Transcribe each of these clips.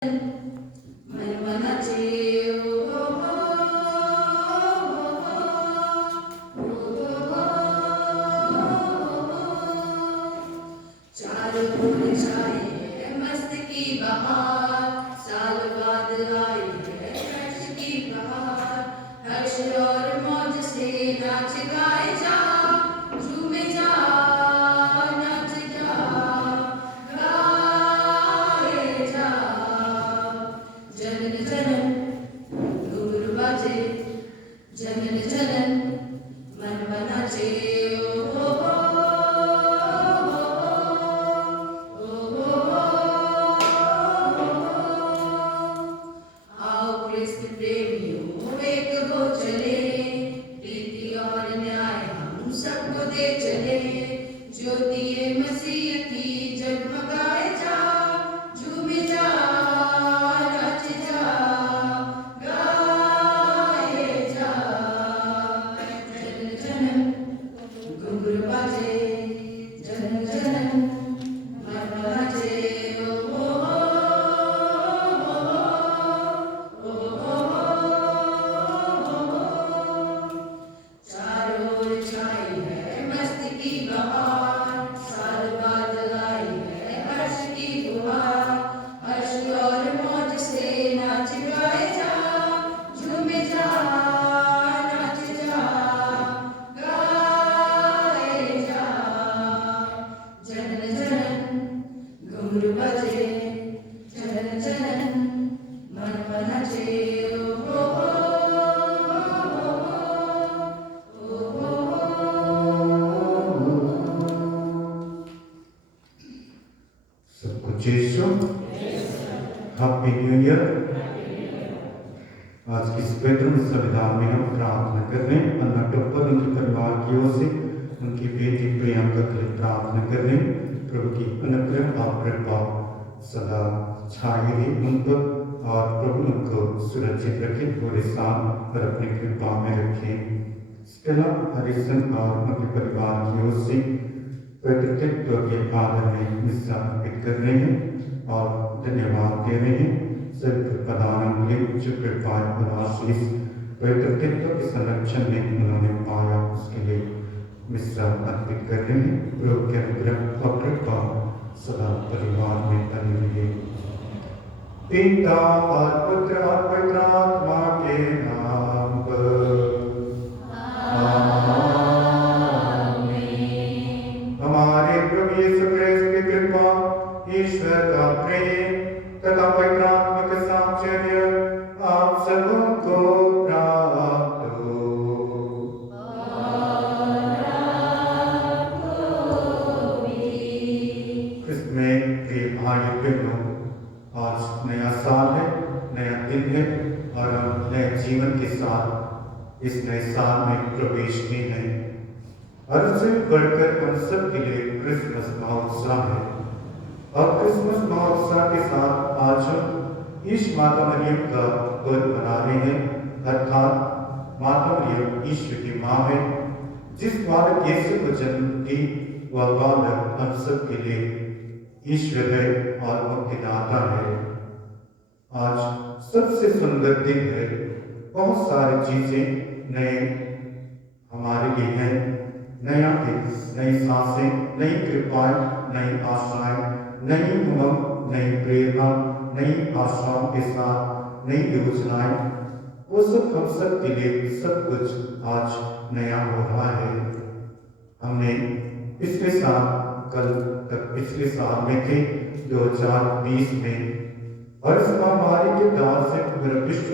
मस्त की बहार, साल बाद आई है हर्ष की बहार। हर्ष और मौज से नाच गाए जा, झूमे जा, नाच जा, गाए जा। जनन जनन घुंघरू बाजे, जनन जनन मन नाचे। प्रेमियों एक हो चले, प्रीति और न्याय हम सबको दे चले। ज्योति मसीह की जगमगाए जा, झूमे जा, नाच जा, गाए जा। जनन जनन घुंघरू बाजे, जनन जनन मन नाचे। घुंघरू बाजे, जनन जनन मन नाचे। सबको यीशु हैप्पी न्यू ईयर। आज की इस पवित्र संविधान में हम प्रार्थना कर रहे हैं। अन्ना टप्पल उनके परिवार की ओर से उनकी बेटी प्रियंका के लिए प्रार्थना कर रहे हैं। प्रभु की अनुग्रह और कृपा सदा छाई रहे उन पर, और प्रभु उनको सुरक्षित रखे, पूरे साल और अपनी कृपा में रखें। स्टेला हरिसन और उनके परिवार की ओर से प्रतित्व के आदर में हिस्सा अर्पित कर रहे हैं और धन्यवाद दे रहे हैं। सत्य प्रदान के उच्च कृपा और आशीष प्रतित्व के संरक्षण में उन्होंने पाया, उसके लिए मिश्रा अर्पित कर रहे हैं। प्रभु के अनुग्रह और कृपा सदा परिवार में बनी रहे। पिता और पुत्र और पवित्र आत्मा के नाम पर आमीन। हमारे प्रभु यीशु क्रिस्त की कृपा, ईश्वर का प्रेम तथा पवित्र आत्मा का सामचर्य आप सबको प्राप्त हो। इसमें प्रिय भाई बहनों, आज नया साल है, नया दिन है, और हम नए जीवन के साथ इस नए साल में प्रवेश में हैं। हर से बढ़कर हम सब के लिए क्रिसमस महोत्सव है, और क्रिसमस महोत्सव के साथ आज हम ईश माता मरियम का पर्व मना रहे हैं। अर्थात माता मरियम ईश्वर की माँ है। जिस बालक यीशु को जन्म दी, वह बालक हम सब के लिए ईश्वर है और मुक्तिदाता है। आज सबसे सुंदर दिन है। बहुत सारी चीजें नए हमारे लिए हैं। नया दिन, नई सांसें, नई कृपाएं, नई आशाएं, नई उमंग, नई प्रेरणा, नई आशाओं के साथ नई योजनाएं, वो सब हम सब के लिए सब कुछ आज नया हो रहा है। हमने पिछले साल, कल तक पिछले साल में थे 2020 में, और इस महामारी के दौर से पूरा विश्व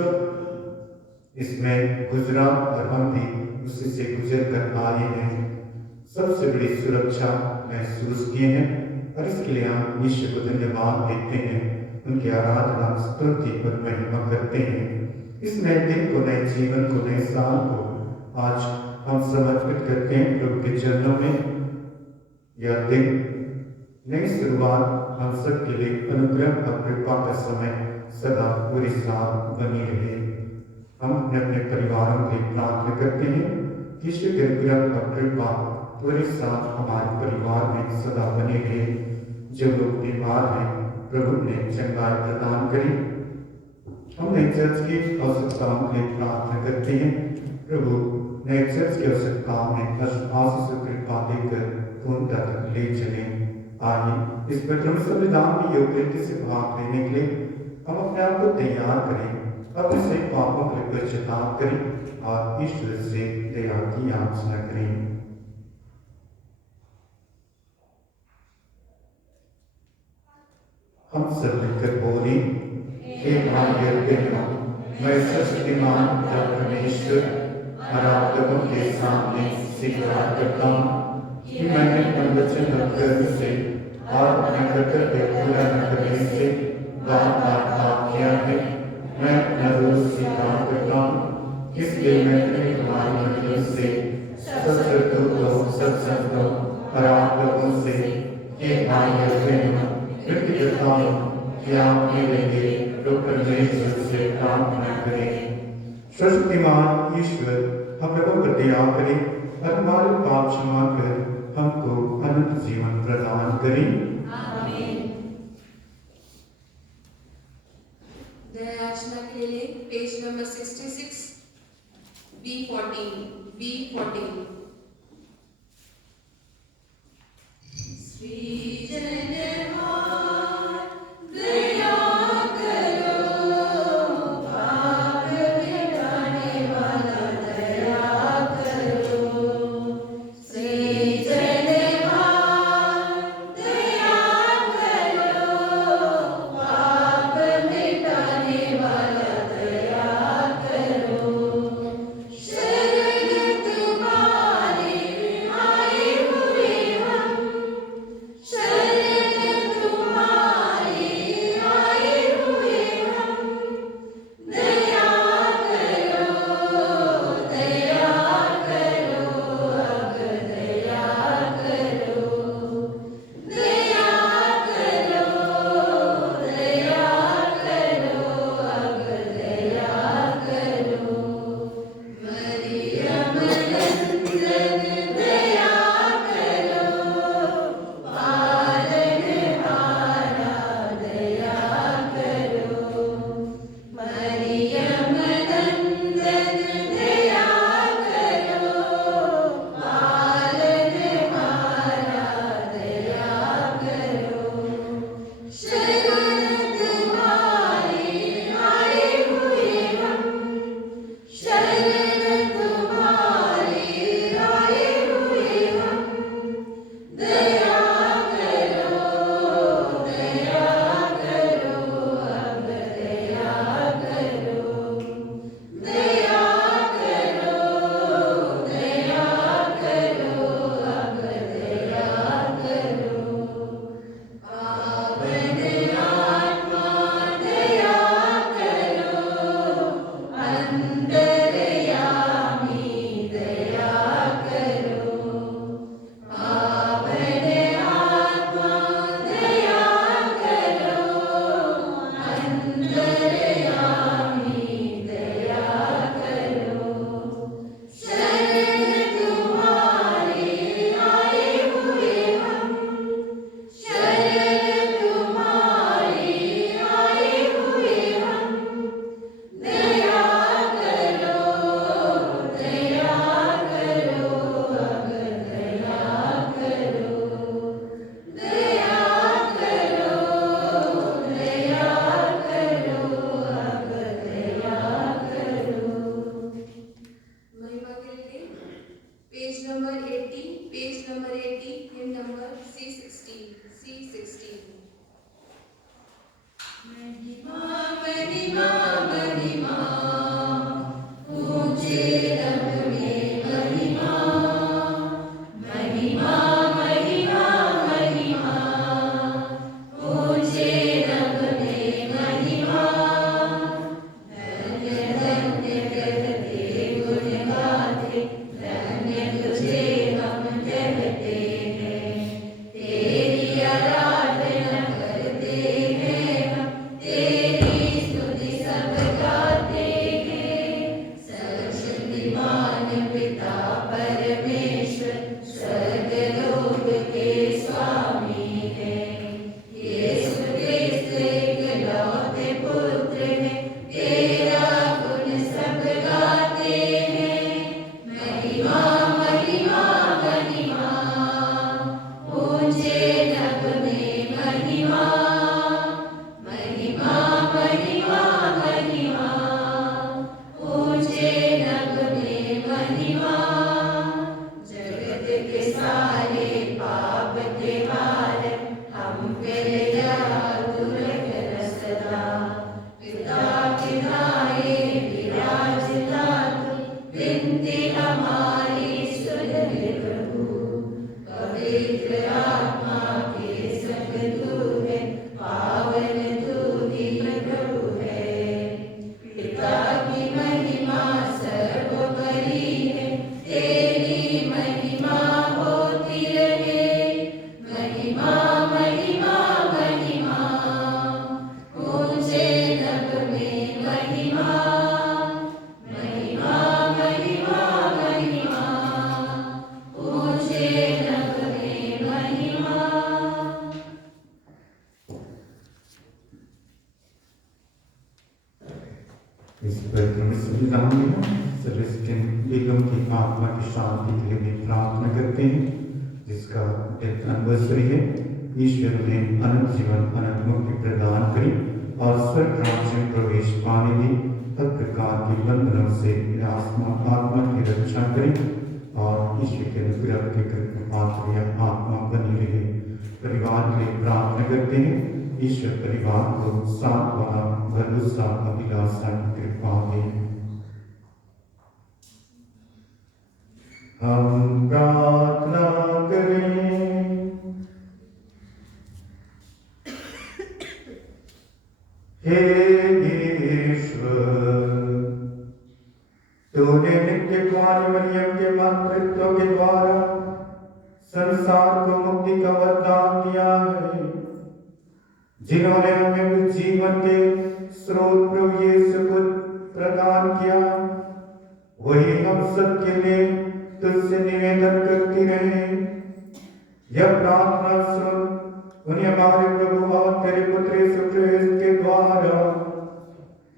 इसमें गुजरा और हम भी उसी से गुजर कर आए हैं। सबसे बड़ी सुरक्षा महसूस किए हैं, और इसके लिए हम ईश्वर को धन्यवाद देते हैं, उनकी आराधना स्तुति पर महिमा करते हैं। इस नए दिन को, नए जीवन को, नए साल को आज हम समर्पित करते हैं प्रभु के चरणों में। यह दिन, नई शुरुआत हम सब के लिए अनुग्रह और कृपा का समय सदा पूरे साल बनी रहे। हम अपने परिवारों की प्रार्थना करते हैं कि ईश्वर के अनुग्रह और कृपा पूरे साल हमारे परिवार में सदा बने रहे। जो लोग बीमार हैं, प्रभु ने चंगाई प्रदान करी। हम नए चर्च की आवश्यकताओं के लिए प्रार्थना करते हैं। प्रभु नए चर्च की आवश्यकताओं में आशीष कृपा देकर पूर्णता तक ले चले। आइए इस प्रथम संविधान में योग्य रीति से भाग लेने के लिए हम अपने आप को तैयार करें, अपने से पापों के लिए पश्चाताप करें और ईश्वर से दया की याचना करें। हम सब मिलकर बोले, हे भाई और बहनों, मैं शक्तिमान पिता परमेश्वर और आप लोगों के सामने स्वीकार करता हूँ कि मैंने अपने वचन और कर्म से और अपने कर्तव्य पूरा न करने से बार-बार पाप किया है। मैं अपना दोष स्वीकार करता हूँ, इसलिए मैं तुम्हारी मंडलियों से सच शब्दों और आप लोगों से हे भाई और बहनों विनती करता हूँ कि आप मेरे लिए परमेश्वर से प्रार्थना करें। शक्तिमान ईश्वर हम लोगों पर दया करें और हमारे पाप क्षमा कर हमको अनंत जीवन प्रदान करें। आमीन। दयायाचना के लिए पेज नंबर 66 B14 श्री जनहार दया करो, पाप मिटाने वाला दया करो। श्री जनहार दया करो, पाप मिटाने वाला दया करो। शरण तुम्हारे आए हुए हम, शरण तुम्हारे आए हुए हम। दया करो, दया करो, अब दया करो। दया करो, दया करो, अब दया करो। मरियम नंदन दया करो, पालनहारा दया करो। मरियम नंदन दया करो, पालनहारा दया करो। शरण तुम्हारे आए हुए हम, शरण तुम्हारे आए हुए हम। दया करो, दया करो, अब दया करो। दया करो, दया करो, अब दया करो। पावन आत्मा दया करो, अंतर्यामी दया करो। पावन आत्मा दया करो, अंतर्यामी दया करो। शरण तुम्हारे आए हुए हम, शरण तुम्हारे आए हुए हम। दया करो, दया करो, अब दया करो। दया करो, दया करो, अब दया करो। महिमा के लिए page number 80 hind number C16 महिमा महिमा महिमा ऊंचे रंग में महिमा। महिमा महिमा महिमा ऊंचे रंग में महिमा। धन्य धन्य कहते गुण गाते, धन्य तुझे हम कहते हैं। तेरी आराधना करते हैं हम, तेरी स्तुति सब इस पवित्र संविधान में सेलेस्टियन बेगम की आत्मा की शांति के लिए भी प्रार्थना करते हैं, जिसका डेथ एनिवर्सरी है। ईश्वर ने अनंत जीवन अनंत मुक्ति प्रदान करी और स्वर्ग राज्य में प्रवेश पाने भी हर प्रकार के बंधनों से आत्मा की रक्षा करी और ईश्वर के अनुग्रह के पात्र आत्मा बनी रहे। परिवार के लिए प्रार्थना करते हैं, ईश्वर परिवार को सांत्वना भरोसा अभिलाषा की कृपा दे। हम प्रार्थना करें। हे ईश्वर, तूने नित्य कुंवारी मरियम के मातृत्व के द्वारा संसार को मुक्ति का वरदान दिया है, जिन्होंने हमें जीवन के स्रोत प्रभु यीशु को प्रदान किया, वही हम सबके लिए तुझसे निवेदन करती रहे। यह प्रार्थना सुन, उन्हें हमारे प्रभु और तेरे पुत्र यीशु ख्रिस्त के द्वारा,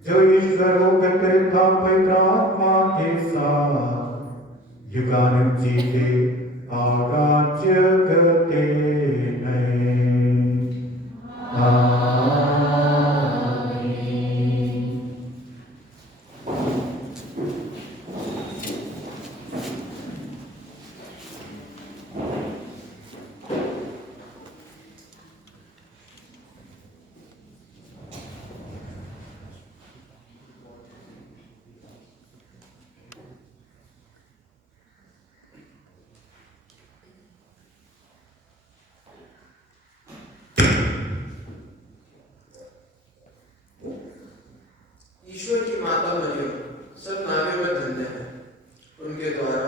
जो ईश्वर होकर तेरे पवित्र आत्मा के साथ युगानुग जीते राज्य करते हैं। ईश्वर की माता मरियम सब नारियों में धन्य है। उनके द्वारा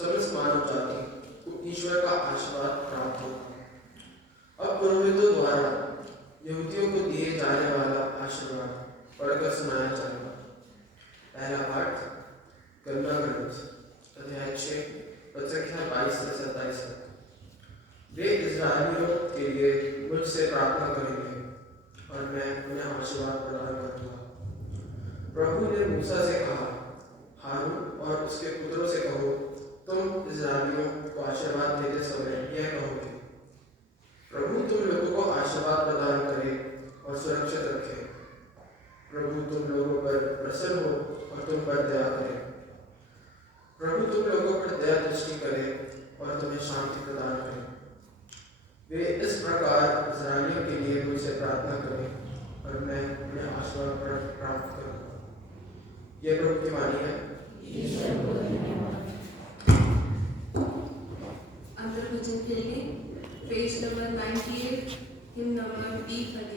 समस्त मानव जाति को ईश्वर का आशीर्वाद प्राप्त हो। अब पुरोहितों द्वारा यहूदियों को दिए जाने वाला आशीर्वाद पढ़कर सुनाया जाएगा। पहला पाठ गणना ग्रंथ अध्याय 6 पद संख्या 22 से 27 तक। वे इस्राएलियों के लिए मुझसे प्रार्थना करेंगे और मैं उन्हें आशीर्वाद प्रदान करूंगा। प्रभु ने मूसा से कहा, हारून और उसके पुत्रों से कहो, तुम इस्राएलियों को आशीर्वाद देते समय यह कहोगे, प्रभु तुम लोगों को आशीर्वाद प्रदान करे और सुरक्षित रखे। प्रभु तुम लोगों पर प्रसन्न हो और तुम पर दया करे। प्रभु तुम लोगों पर दया दृष्टि करे और तुम्हें शांति प्रदान करे। वे इस प्रकार इस्राएलियों के लिए मुझसे प्रार्थना करें और मैं उन्हें आशीर्वाद प्राप्त करूँ। यह प्रभु की वाणी है। अंतर वचन के लिए page number 98, him number B33।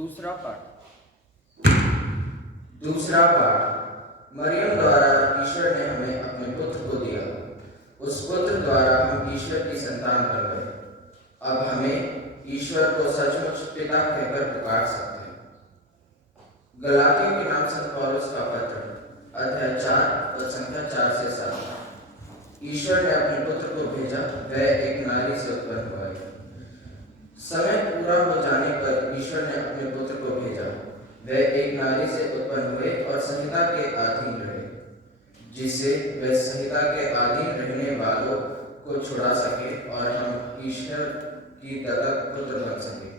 दूसरा पाठ। मरियम द्वारा ईश्वर ने हमें अपने पुत्र को दिया। उस पुत्र द्वारा हम ईश्वर की संतान बन गए। अब हमें ईश्वर को सचमुच पिता कहकर पुकार सकते हैं। गलातियों के नाम संत पौलुस का पत्र, अध्याय 4 और संख्या 4 से 7। ईश्वर ने अपने पुत्र को भेजा, वह एक नारी से उत्पन्न हुआ। समय पूरा हो जाने पर ईश्वर ने अपने पुत्र को भेजा। वे एक नारी से उत्पन्न हुए और संहिता के अधीन रहे, जिससे वे संहिता के अधीन रहने वालों को छुड़ा सके और हम ईश्वर की दत्तक पुत्र बन सके।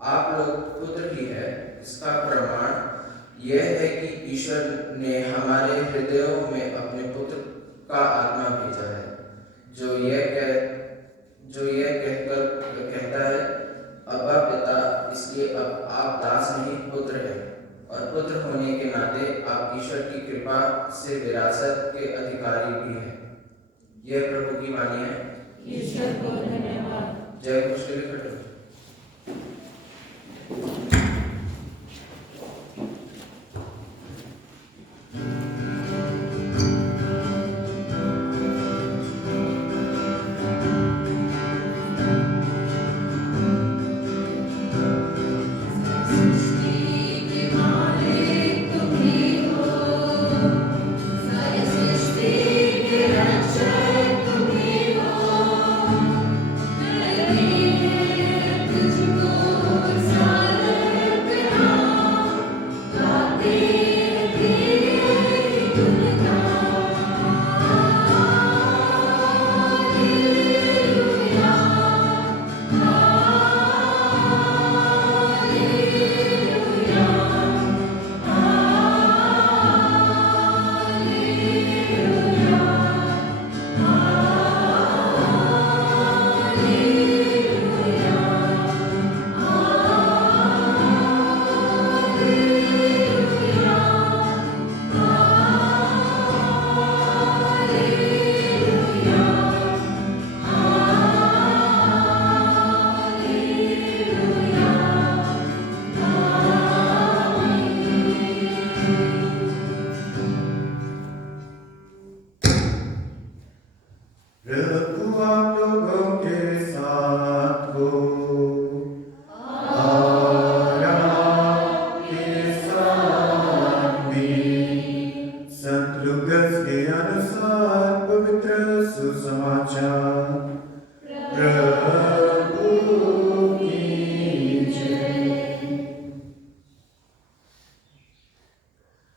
आप लोग पुत्र ही है। इसका प्रमाण यह है कि ईश्वर ने हमारे हृदयों में अपने पुत्र का आत्मा भेजा है, जो यह कहकर कहता है, अब्बा पिता। इसलिए अब आप दास नहीं पुत्र हैं, और पुत्र होने के नाते आप ईश्वर की कृपा से विरासत के अधिकारी भी हैं। यह प्रभु की वाणी है। ईश्वर को धन्यवाद। जय कुछ के लिए खड़े हो।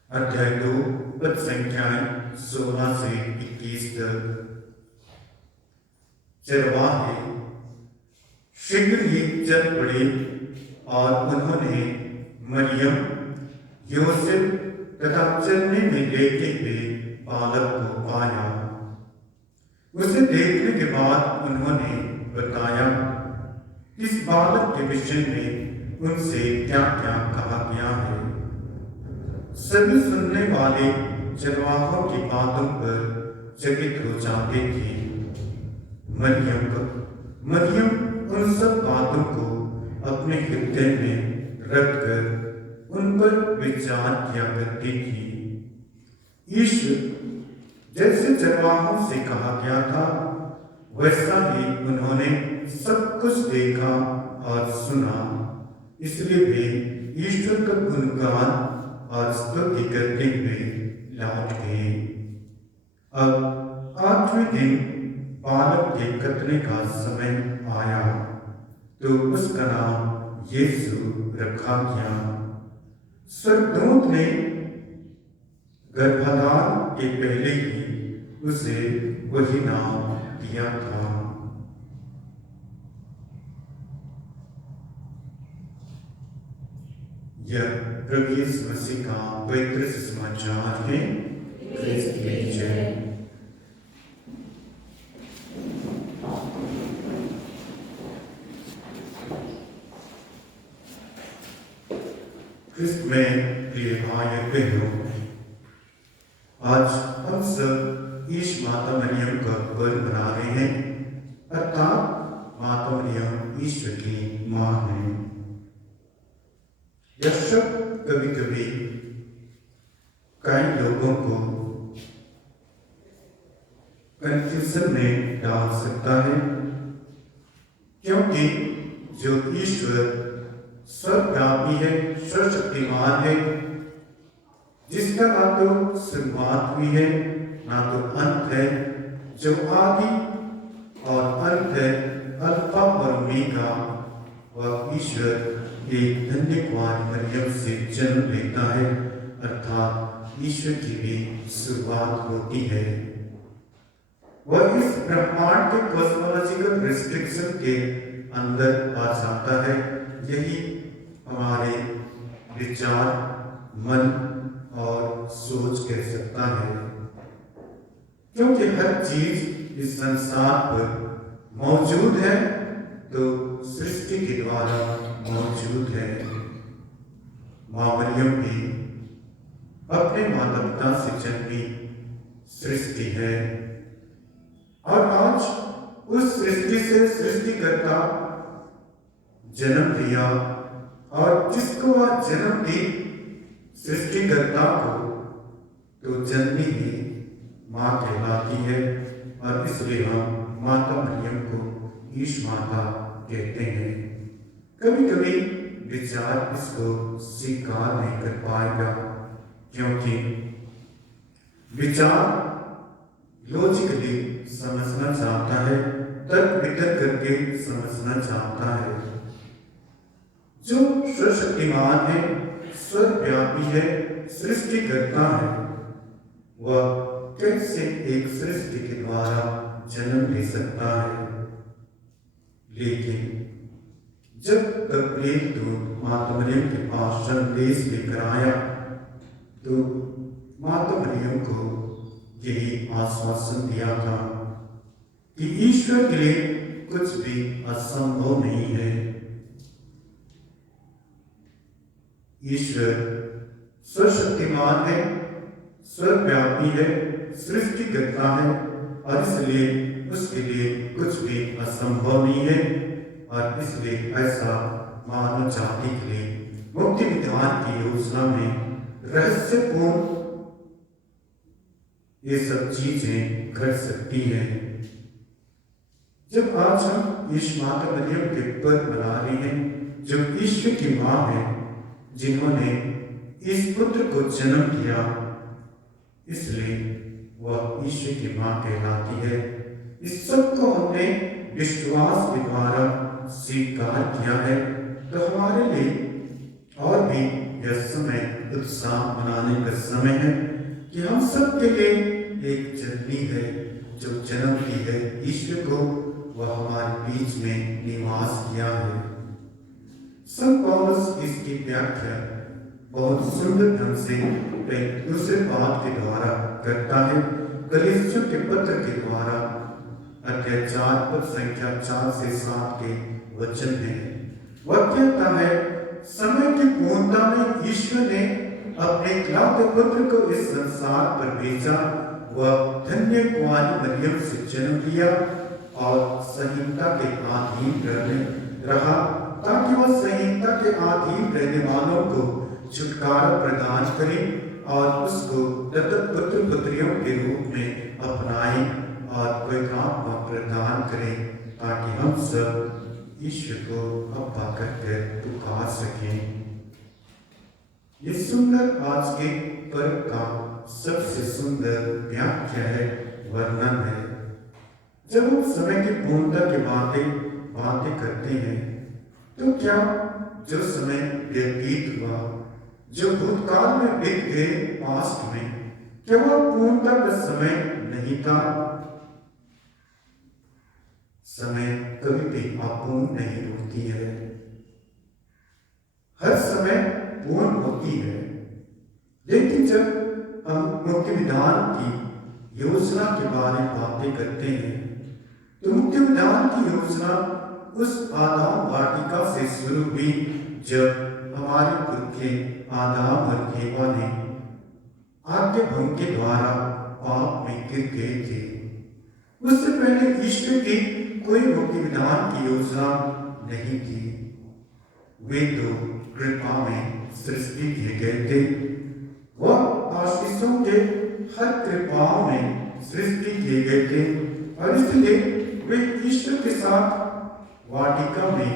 अध्याय 2 पद संख्याएं 16 से 21 तक। चरवाहे शीघ्र ही चल पड़े और उन्होंने मरियम, योसेफ तथा चलने में लेके हुए बालक को पाया। उसे देखने के बाद उन्होंने बताया इस बालक के विषय में उनसे क्या क्या कहा गया है। सभी सुनने वाले चरवाहों की बातों पर चकित हो जाते थे। मरियम उन सब बातों को अपने हृदय में रखकर उन पर विचार किया करती थी। ईश्वर जैसे चरवाहों से कहा गया था, वैसा ही उन्होंने सब कुछ देखा और सुना। इसलिए वे ईश्वर का गुणगान और स्तुति करते हुए लौट गए। अब 8वें दिन बालक के कतने का समय आया, तो उसका नाम यीशु रखा गया। स्वर्गदूत ने गर्भाधान के पहले ही उसे वही नाम दिया था। यह प्रभु यीशु मसीह का पवित्र समाचार है। क्रिस्त की जय। क्रिस्त में प्रिय भाई बहनों, आज हम सब ईश माता मरियम का पर्व मना रहे हैं, अर्थात माता मरियम ईश्वर की मां है। यह शब्द कभी कभी कई लोगों को कंफ्यूजन में डाल सकता है, क्योंकि जो ईश्वर सर्वव्यापी है, सर्वशक्तिमान है, जिसका ना तो शुरुआत हुई है ना तो अंत है, जो आदि और अंत है, अल्फा और ओमेगा, वह ईश्वर एक धन्य कुमारी मरियम से जन्म लेता है, अर्थात ईश्वर की भी शुरुआत होती है। वह इस ब्रह्मांड के कॉस्मोलॉजिकल रिस्ट्रिक्शन के अंदर आ जाता है। यही हमारे विचार, मन और सोच कह सकता है, क्योंकि हर चीज इस संसार पर मौजूद है तो सृष्टि के द्वारा मौजूद है। मां मरियम भी अपने माता पिता से जन्मी सृष्टि है, और आज उस सृष्टि से सृष्टिकर्ता जन्म लिया, और जिसको वह जन्म दी सृष्टिकर्ता को, तो जननी ही मां कहलाती है, और इसलिए हम माता मरियम को ईश माता कहते हैं। कभी कभी विचार इसको स्वीकार नहीं कर पाएगा, क्योंकि विचार लॉजिकली समझना चाहता है, तर्क वितर्क करके समझना चाहता है। जो सर्वशक्तिमान है, सर्वव्यापी है, सृष्टिकर्ता है, वह कैसे एक सृष्टि के द्वारा जन्म ले सकता है? लेकिन जब गब्रिएल दूत माता मरियम के पास संदेश लेकर आया, तो माता मरियम को यही आश्वासन दिया था कि ईश्वर के लिए कुछ भी असंभव नहीं है। ईश्वर सर्वशक्तिमान है, सर्वव्यापी है, सृष्टिकर्ता है, और इसलिए उसके लिए कुछ भी असंभव नहीं है। और इसलिए ऐसा मानव जाति के लिए मुक्ति विधान की योजना में रहस्यपूर्ण ये सब चीजें घट सकती हैं। जब आज हम इस माता मरियम के पर्व मना रहे हैं, जो ईश्वर की मां है, जिन्होंने इस पुत्र को जन्म दिया, इसलिए वह ईश्वर की मां कहलाती है। इस सब को हमने विश्वास के द्वारा स्वीकार किया है, तो हमारे लिए और भी यह समय उत्साह मनाने का समय है कि हम सब के लिए एक जननी है जो जन्म दी है ईश्वर को, वह हमारे बीच में निवास किया है। संत पौलुस इसकी व्याख्या बहुत सुंदर ढंग से एक दूसरे पाठ के द्वारा करता है। गलातियों के पत्र के द्वारा अध्याय 4 पद संख्या 4 से 7 के वचन है। वह कहता है, समय की पूर्णता में ईश्वर ने अपने एकलौते पुत्र को इस संसार पर भेजा। वह धन्य कुमारी मरियम से जन्म लिया और संहिता के अधीन रहा, ताकि वह संहिता के अधीन रहने वालों को छुटकारा प्रदान करे और उसको दत्तक पुत्र पुत्रियों के रूप में अपनाए और पवित्रात्मा प्रदान करे, ताकि हम सब ईश्वर को अब्बा कहकर पुकार सकें। ये सुंदर आज के पर्व का सबसे सुंदर व्याख्या है, वर्णन है। जब हम समय की पूर्णता की बातें करते हैं, तो क्या जो समय व्यतीत हुआ, जो भूतकाल में बीत गए पास्ट में, क्या वह पूर्णता का समय नहीं था? समय कभी भी अपूर्ण नहीं होती है, हर समय पूर्ण होती है। लेकिन जब हम मुक्ति विधान की योजना के बारे में बातें करते हैं, तो मुक्ति विधान की योजना उस आदाम वाटिका से शुरू हुई जब हमारे पुरखे आदाम और हेवा ने आज्ञा भंग के द्वारा पाप में गिर गए थे। उससे पहले ईश्वर की कोई मुक्ति विधान की योजना नहीं थी। वे तो कृपा में सृष्टि किए गए थे। वह आशीषों के हर कृपाओं में सृष्टि किए गए थे और इसलिए वे ईश्वर के साथ वाटिका में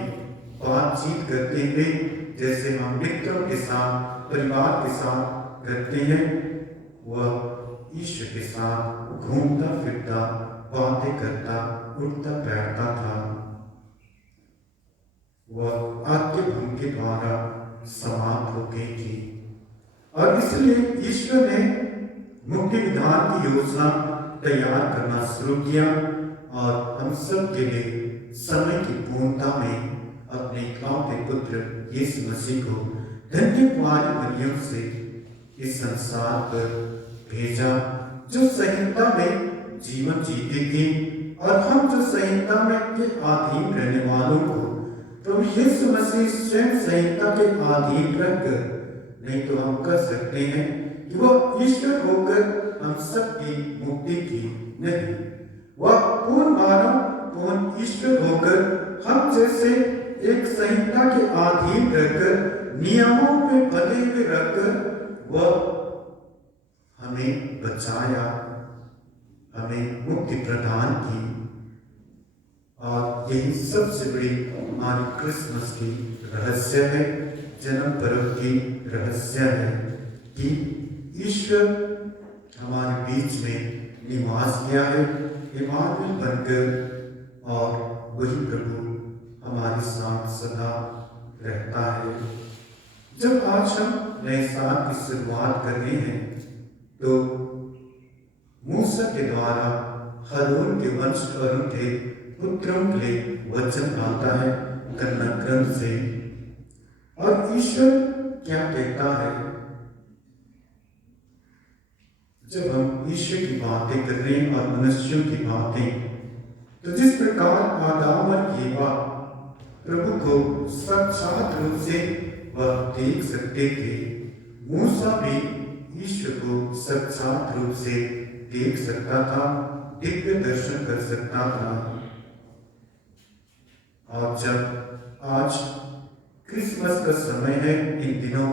बातचीत करते थे, जैसे हम मित्रों के साथ, परिवार के साथ करते हैं। वह ईश्वर के साथ घूमता फिरता, बातें करता, उठता बैठता था। वह आज्ञा के द्वारा समाप्त हो गई थी और इसलिए ईश्वर ने मुक्ति विधान की योजना तैयार करना शुरू किया और हम सब के लिए समय की पूर्णता में अपने इकलौते पुत्र यीशु मसीह को धन्यवाद मरियम से इस संसार पर भेजा, जो संहिता में जीवन जीती थी और हम जो संहिता में के अधीन रहने वालों को प्रभु यीशु मसीह स्वयं संहिता के अधीन रखकर, नहीं तो हम कर सकते हैं कि वह ईश्वर होकर हम सबकी मुक्ति की नहीं, वह पूर्ण मानव पूर्ण ईश्वर होकर हम जैसे एक संहिता के अधीन रहकर, नियमों में बंधे हुए रहकर वह हमें बचाया, हमें मुक्ति प्रदान की। और यही सबसे बड़ी हमारी क्रिसमस की रहस्य है, जन्म पर्व की रहस्य है कि ईश्वर हमारे बीच में निवास किया है, इमानुएल बनकर, और वही प्रभु हमारे साथ सदा रहता है। जब आज हम नए साल की शुरुआत कर रहे हैं तो मूसा के द्वारा हारून के वंश पर उनके पुत्रों के लिए वचन आता है कन्या ग्रंथ से, और ईश्वर क्या कहता है जब हम ईश्वर की बातें कर रहे हैं और मनुष्यों की बातें, तो जिस प्रकार आदम और एवा प्रभु को साक्षात रूप से वह देख सकते थे, मूसा भी ईश्वर को साक्षात रूप से देख सकता था, दिव्य दर्शन कर सकता था। और जब आज क्रिसमस का समय है इन दिनों,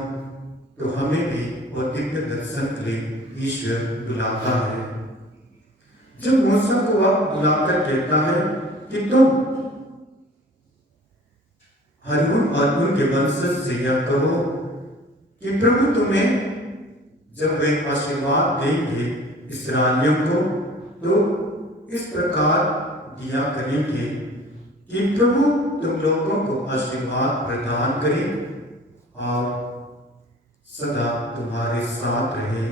तो हमें भी वो दिव्य दर्शन के लिए ईश्वर बुलाता है। जब मूसा को वह बुलाकर कहता है कि तुम हारून और उनके वंशज से यह कहो कि प्रभु तुम्हें जब वे आशीर्वाद देंगे इस्राएलियों को, तो इस प्रकार दिया करेंगे कि प्रभु तुम लोगों को आशीर्वाद प्रदान करे और सदा तुम्हारे साथ रहे,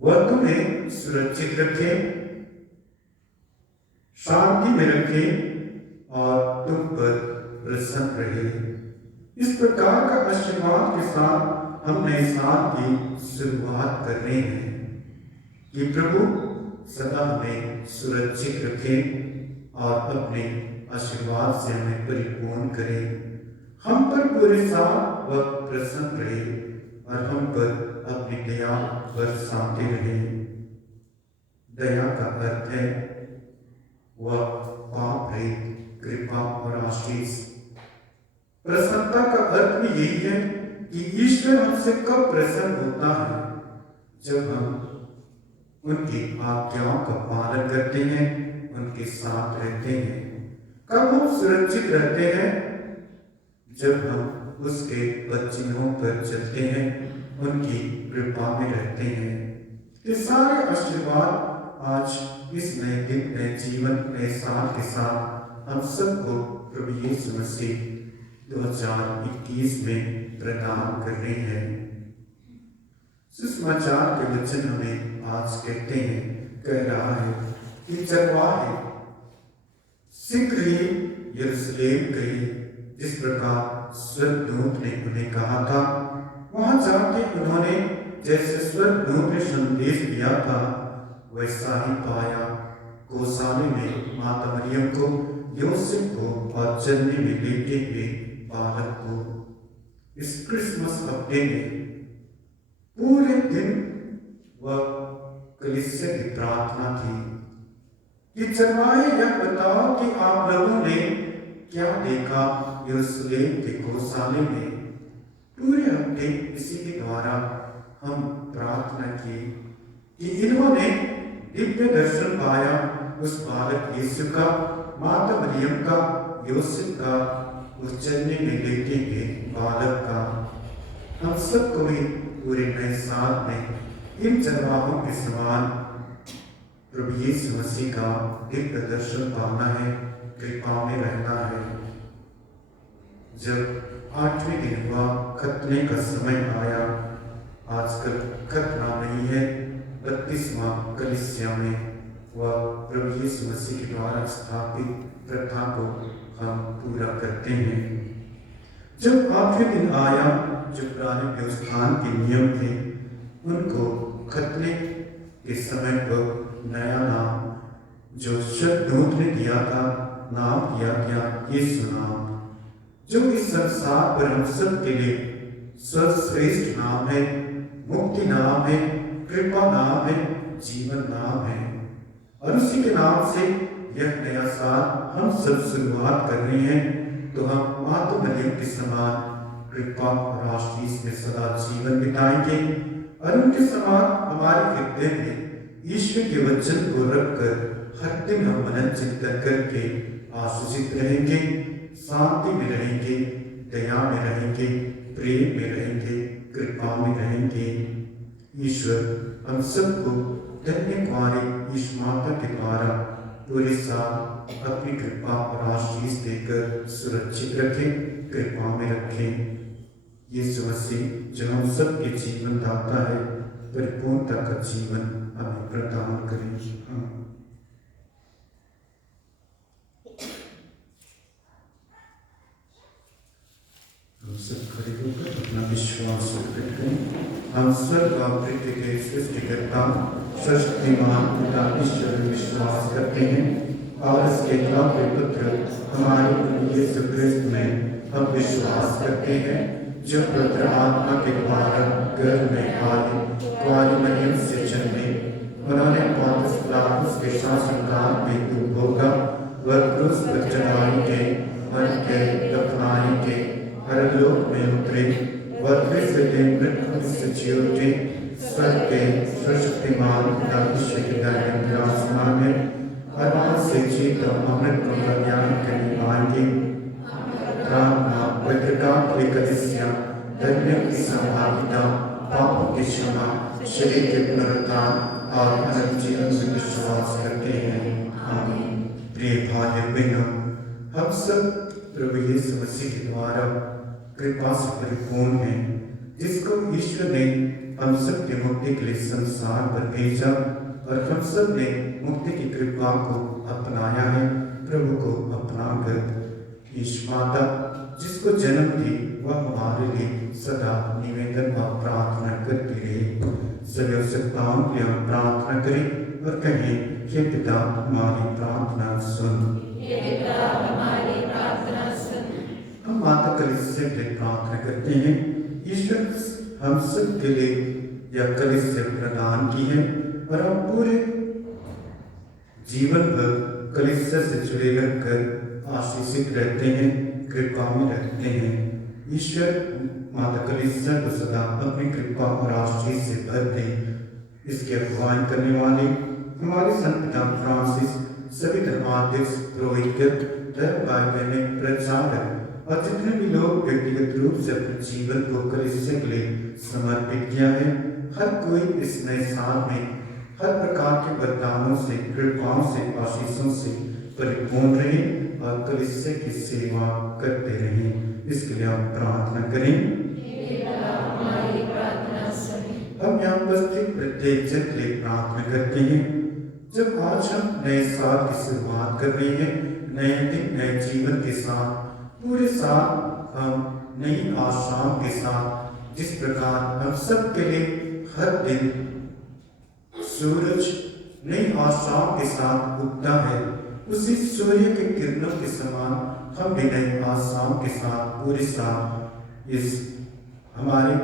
वह तुम्हें सुरक्षित रखे, शांति में रखे और तुम पर प्रसन्न रहे। इस प्रकार का आशीर्वाद के साथ हम नए साल की शुरुआत कर रहे हैं कि प्रभु सदा हमें सुरक्षित रखे और अपने आशीर्वाद से हमें परिपूर्ण करे, हम पर पूरे साल वह प्रसन्न रहे और हम पर अपनी दया बरसाते रहे। दया का अर्थ है वह पाप रहित कृपा और आशीष। प्रसन्नता का अर्थ भी यही है कि ईश्वर हमसे कब प्रसन्न होता है, जब हम उनकी आज्ञाओं का पालन करते हैं, उनके साथ रहते हैं। कब हम सुरक्षित रहते हैं, जब हम उसके वचनों पर चलते हैं, उनकी कृपा में रहते हैं। ये सारे आशीर्वाद आज इस नए दिन, नए जीवन, नए साल के साथ हम सबको प्रभु यीशु मसीह 2021 में प्रदान कर रहे हैं। सुसमाचार के वचन हमें आज कहते हैं, कह रहा है कि चरवाहे शीघ्र ही यरूशलेम गए, जिस प्रकार स्वर्गदूत ने उन्हें कहा था। वहां जाके उन्होंने जैसे स्वर्गदूत ने संदेश दिया था वैसा ही पाया। गौशाले में माता मरियम को, यूसुफ को और जन्मे में लेटे हुए बालक को। इस क्रिसमस हफ्ते में पूरे दिन वह कलीसिया की प्रार्थना थी कि चरवाहे यह बताओ कि आप लोगों ने क्या देखा यरूशलेम के गौशाले में। पूरे हफ्ते इसी के द्वारा हम प्रार्थना की कि इन्होंने दिव्य दर्शन पाया उस बालक यीशु का, माता मरियम का, यूसुफ का, उस जन्मे में लेटे हुए बालक का। हम सबको भी पूरे नए साल में इन चरवाहों के समान प्रभु यीशु मसीह का दिव्य दर्शन पाना है, कृपा में रहना है। जब 8वें दिन हुआ, खतने का समय आया। आजकल खतना नहीं है, 32वां कलीसिया में वह प्रभु यीशु मसीह के द्वारा स्थापित प्रथा को हम पूरा करते हैं। जब 8वें दिन आया, जो पुराने व्यवस्थान के नियम थे, उनको खतने के समय पर नया नाम जो शब्दूत ने दिया था, नाम दिया गया यीशु नाम, जो इस संसार पर हम सब के लिए सर्वश्रेष्ठ नाम है, मुक्ति नाम है, कृपा नाम है, जीवन नाम है। और उसी के नाम से यह नया साल हम सब शुरुआत कर रहे हैं। तो हम माता मरियम के समान कृपा और आशीष में सदा जीवन बिताएंगे और उनके समान हमारे हृदय में ईश्वर के वचन को रखकर हर दिन हम मनन चिंतन करके आशीषित रहेंगे, शांति में रहेंगे, दया में रहेंगे, प्रेम में रहेंगे, कृपा में रहेंगे। ईश्वर हम सबको धन्य कुंवारी ईश माता के द्वारा पूरे साल अपनी कृपा और आशीष देकर सुरक्षित रखे, कृपा में रखे। यीशु मसीह जो हम सबके जीवन दाता है, परिपूर्णता का जीवन हमें प्रदान करें। हम सब खड़े होकर अपना विश्वास प्रकट करें। हम स्वर्ग और पृथ्वी के सृष्टिकर्ता सर्वशक्तिमान पिता ईश्वर में विश्वास करते हैं और उसके एकलौते पुत्र हमारे प्रभु यीशु क्रिस्त में हम विश्वास करते हैं, जो पवित्र आत्मा के द्वारा गर्भ में आए, कुंवारी मरियम से जन्मे, उन्होंने पौंतियस पिलातुस के शासनकाल में दूत होगा, वह क्रूस पर चढ़ाएंगे, मर के दफनाएंगे, परलोक में उतरे, वह फिर से दिन मृत्यु से जी उठे, स्वर्ग के सर्वशक्तिमान पिता ईश्वर के दाहिने विराजमान में, और वहाँ से जीवित और अमृत को कल्याण करने आएंगे। पवित्रता की कलीसिया, धर्मियों की सहभागिता, पापों की क्षमा, शरीर के पुनरुत्थान और अनंत जीवन में विश्वास करते हैं। आमीन। प्रिय भाई बहनों, हम सब प्रभु यीशु मसीह के द्वारा कृपा से परिपूर्ण हैं, जिसको ईश्वर ने हम सब की मुक्ति के लिए संसार पर भेजा और हम सब ने मुक्ति की कृपा को अपनाया है। प्रभु को अपनाकर ईश माता जिसको जन्म दी, वह हमारे लिए सदा निवेदन व प्रार्थना करती रहे। सभी आवश्यकताओं के हम प्रार्थना करें और कहें कि पिता हमारी प्रार्थना सुन। हम माता कलीसिया के लिए प्रार्थना करते हैं। ईश्वर हम सब के लिए यह कलीसिया प्रदान की है और हम पूरे जीवन भर कलीसिया से जुड़े रहकर आशीषित रहते हैं, कृपा में रहते हैं। ईश्वर माता कलीसिया को सदा अपनी कृपा और आशीष से भर दे। इसकी अगुवाई करने वाले हमारे संत पिता फ्रांसिस, सभी धर्माध्यक्ष, पुरोहित, धर्म भाई बहने, प्रचारक और जितने भी लोग व्यक्तिगत रूप से अपने जीवन को कलीसिया के लिए समर्पित किया है, हर कोई इस नए साल में हर प्रकार के वरदानों से, कृपाओं से, आशीषों से परिपूर्ण रहे और कलीसिया की सेवा करते रहें। इसके लिए आप प्रार्थना करें। हम यहाँ उपस्थित प्रत्येक जन के लिए प्रार्थना करते हैं। जब आज हम नए साल की शुरुआत कर रहे हैं, नए दिन, नए जीवन के साथ, पूरे साल हम नई आशाओं के साथ, जिस प्रकार हम सब के लिए हर दिन सूरज नई आशाओं के साथ उगता है, उसी सूर्य के किरणों के समान हम भी नई आशाओं के साथ पूरे साल इस हमारे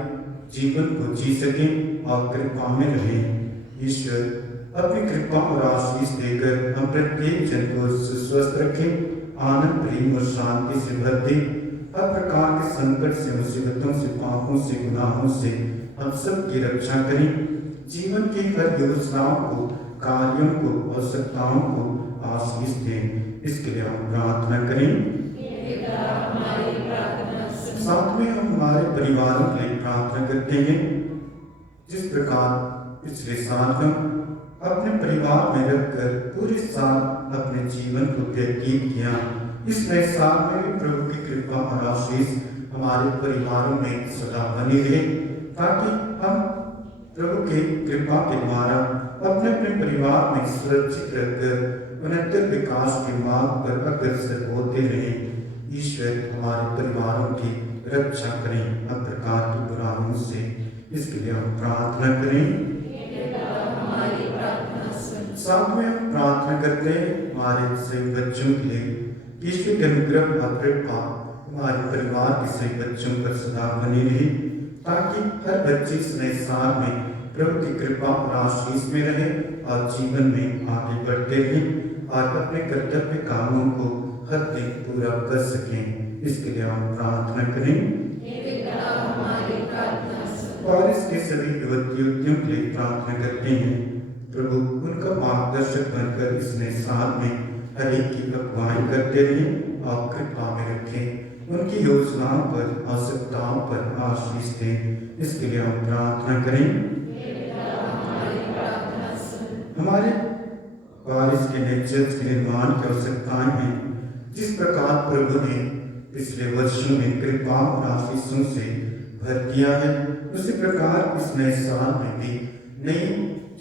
जीवन को जी सकें और कृपा में रहें। ईश्वर अपनी कृपा और आशीष देकर हम प्रत्येक जन को सुस्वस्थ रखें, आनंद, प्रेम और शांति से भर दे। हर प्रकार के संकट से, मुसीबतों से, पापों से, गुनाहों से हम सब की रक्षा करें। जीवन की हर योजनाओं को, कार्यों को, आवश्यकताओं को आशीष दें। इसके लिए हम प्रार्थना करें। साथ में हम हमारे परिवारों के लिए प्रार्थना करते हैं। जिस प्रकार पिछले साल हम अपने परिवार में रहकर पूरे साल अपने जीवन को व्यतीत किया, इस नए साल में भी प्रभु की कृपा और आशीष हमारे परिवारों में सदा बनी रहे, ताकि हम प्रभु की कृपा के द्वारा अपने अपने परिवार में सुरक्षित रहकर उन्नत विकास के मार्ग पर अग्रसर होते रहें। ईश्वर हमारे परिवारों की रक्षा करें हर प्रकार की बुराइयों से। इसके लिए हम प्रार्थना करें। साथ में हम प्रार्थना करते हैं हमारे सभी बच्चों के लिए। ईश्वर के अनुग्रह और कृपा हमारे परिवार के सभी बच्चों पर सदा बनी रहे, ताकि हर बच्चे इस नए साल में प्रभु की कृपा और आशीष में रहे और जीवन में आगे बढ़ते रहें और अपने कर्तव्य कामों को हर दिन पूरा कर सकें। इसके लिए हम प्रार्थना करें। और इसके सभी युवतियों के लिए प्रार्थना करते हैं। प्रभु उनका मार्गदर्शक बनकर इस नए साल में हर एक की अगुवाई करते रहें और कृपा में रखें। उनकी योजनाओं पर, आवश्यकताओं पर आशीष दें। इसके लिए हम प्रार्थना करें। हमारे बारिश के नए चर्च के निर्माण की आवश्यकताएं हैं। जिस प्रकार प्रभु ने पिछले वर्षों में कृपा और आशीषों से भर दिया है, उसी प्रकार इस नए साल में भी नई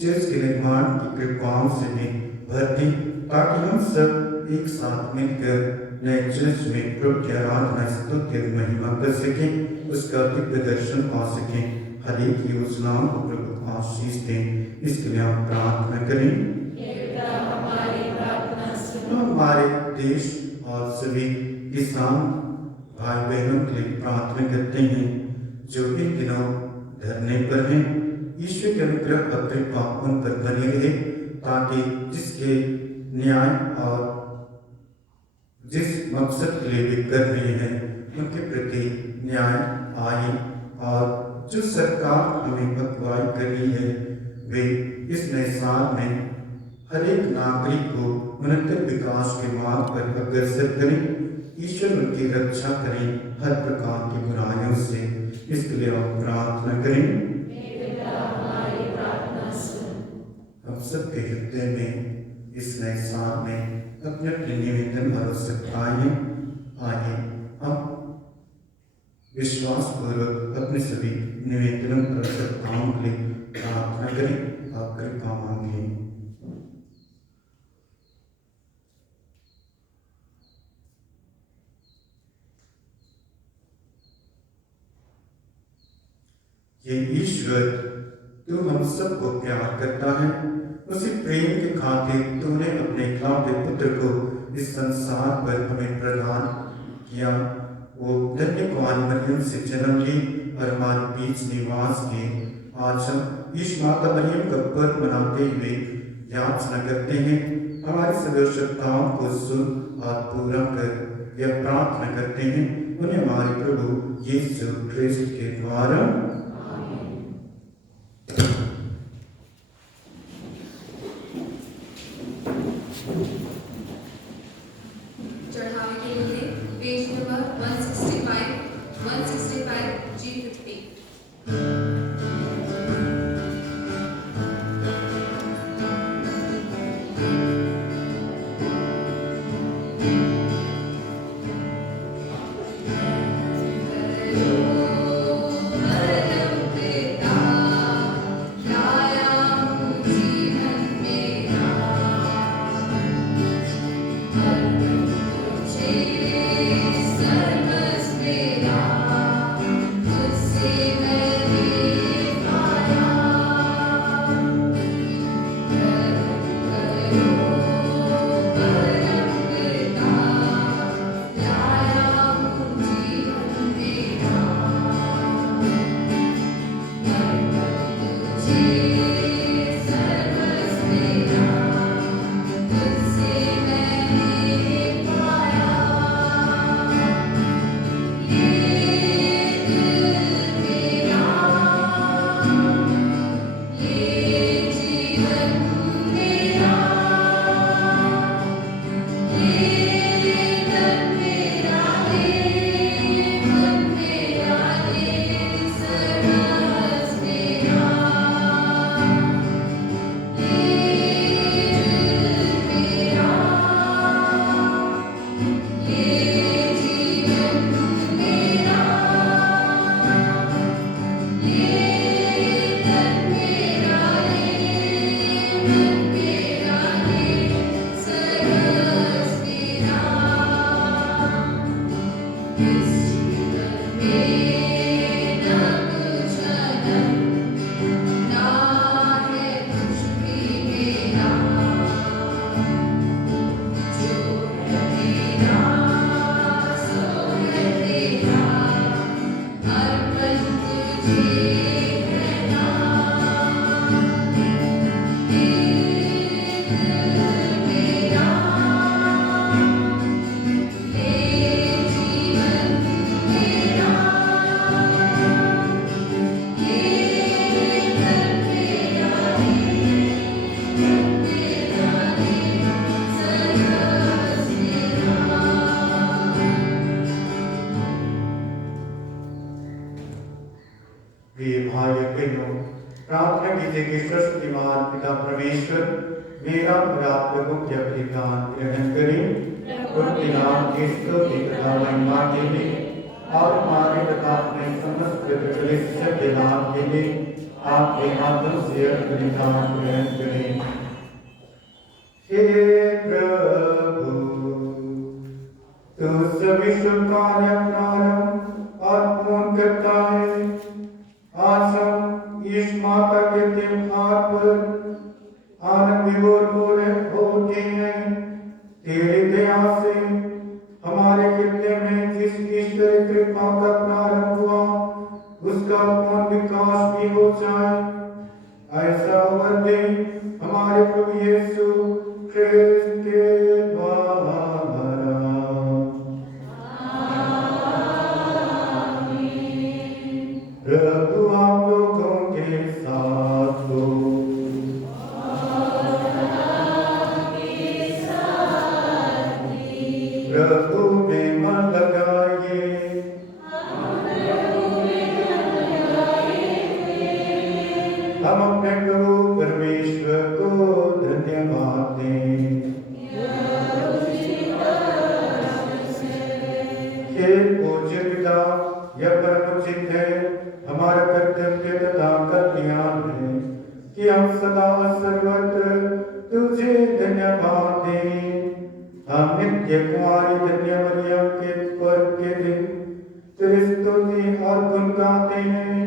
चर्च के निर्माण की कृपाओं से भी भर दी, ताकि हम सब एक साथ मिलकर नए चर्च में प्रभु की आराधना, स्तुति और महिमा कर सकें, उसका दिव्य दर्शन पा सकें। हर एक योजनाओं को प्रभु आशीष दें। इसके लिए हम प्रार्थना करें। हमारे देश और सभी किसान भाई बहनों के लिए प्रार्थना करते हैं जो इन दिनों धरने पर हैं। ईश्वर के अनुग्रह और कृपा उन पर बनी रहे, ताकि जिसके न्याय और जिस मकसद के लिए वे कर रहे हैं उनके प्रति न्याय आए, और जो सरकार हमें अगुवाई कर रही है वे इस नए साल में हर एक नागरिक को उन्नत विकास के मार्ग पर अग्रसर करें। ईश्वर उनकी रक्षा करें हर प्रकार की बुराइयों से। इसके लिए हम प्रार्थना करें। हम सबके हृदय में इस नए साल में अपने अपने निवेदन और आवश्यकताएं आए, हम विश्वास पूर्वक अपने सभी निवेदनों और आवश्यकताओं के लिए प्रार्थना करें और कृपा मांगें। ये ईश्वर तू हम सबको प्यार करता है, उसी प्रेम के खातिर तूने अपने इकलौते पुत्र को इस संसार पर हमें प्रदान किया। वो धन्य कुंवारी मरियम से जन्म ली और हमारे बीच निवास किए। आज हम ईश माता मरियम का पर्व मनाते हुए याचना करते हैं, हमारी सभी आवश्यकताओं को सुन और पूरा कर। यह प्रार्थना करते हैं उन्हें हमारे प्रभु यीशु क्रिस्ट के द्वारा। चढ़ावे के लिए पेज नंबर 165, 165 G50। से कि सर्वशक्तिमान पिता परमेश्वर मेरा और आप लोगों के बलिदान ग्रहण करें। उनके नाम की स्तुति तथा महिमा के लिए और हमारे तथा अपने समस्त कलिसिया के नाम के लिए आपके हाथों से बलिदान ग्रहण करें। हे प्रभु, तू सभी शुभ कार्य प्रारंभ और पूर्ण करता है। आज हम इस माता के त्योहार पर आनंद विभोर हो रहे हैं। तेरी दया से हमारे हृदय में जिस ईश्वर कृपा का प्रारंभ हुआ उसका पूर्ण विकास भी हो जाए। ऐसा वर दे हमारे प्रभु यीशु ख्रिस्त के द्वारा। प्रभु आप लोगों के साथ हो। प्रभु में मन लगाइए। हम अपने प्रभु परमेश्वर को धन्यवाद दें। हे पूज्य पिता, यह परम उचित है, हमारा कर्तव्य तथा कल्याण है कि हम सदा सर्वत्र तुझे धन्यवाद दें। हम नित्य कुमारी धन्य मरियम के पर्व के दिन तेरी स्तुति और गुण गाते हैं,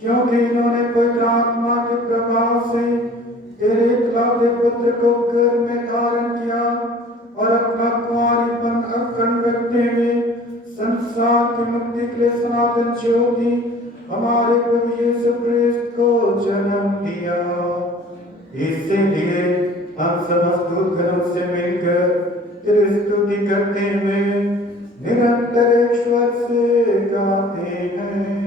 क्योंकि इन्होंने पवित्र आत्मा के प्रभाव से तेरे इकलौते पुत्र को घर में धारण किया और अपना कुमारीपन अखंड रखते हुए संसार की मुक्ति के लिए सनातन ज्योति हमारे प्रभु यीशु ख्रिस्त को जन्म दिया। इसलिए हम समस्त घरों से मिलकर तेरी स्तुति करते हुए निरंतर एक स्वर से गाते हैं।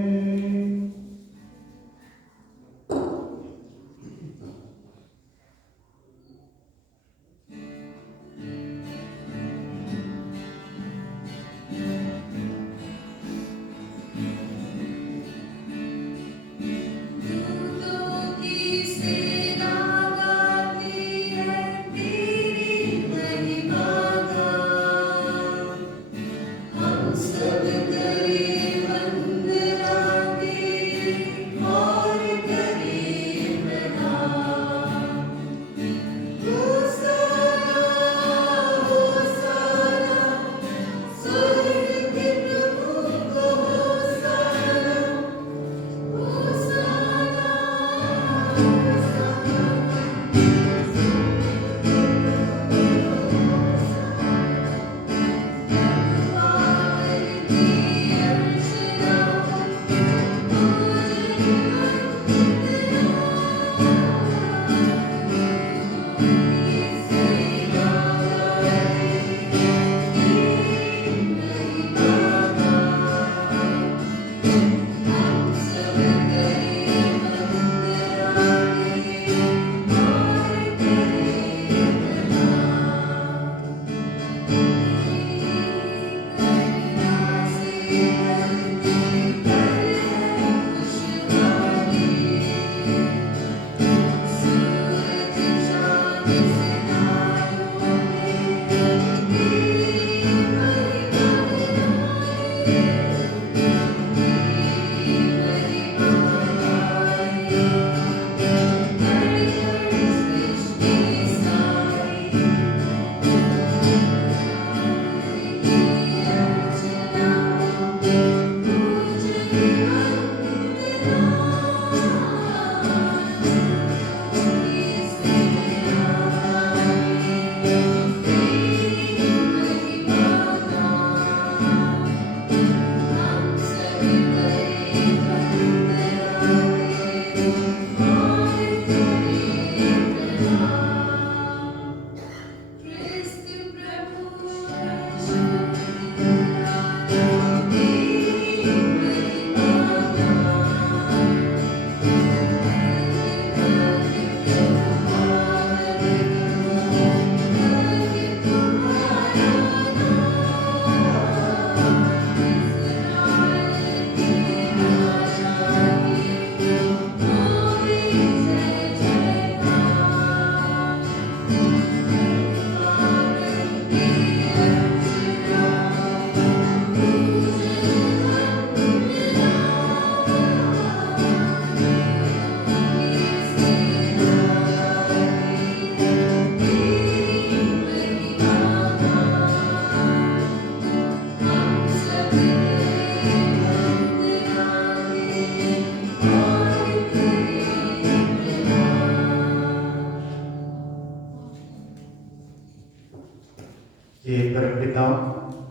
हे परमपिता,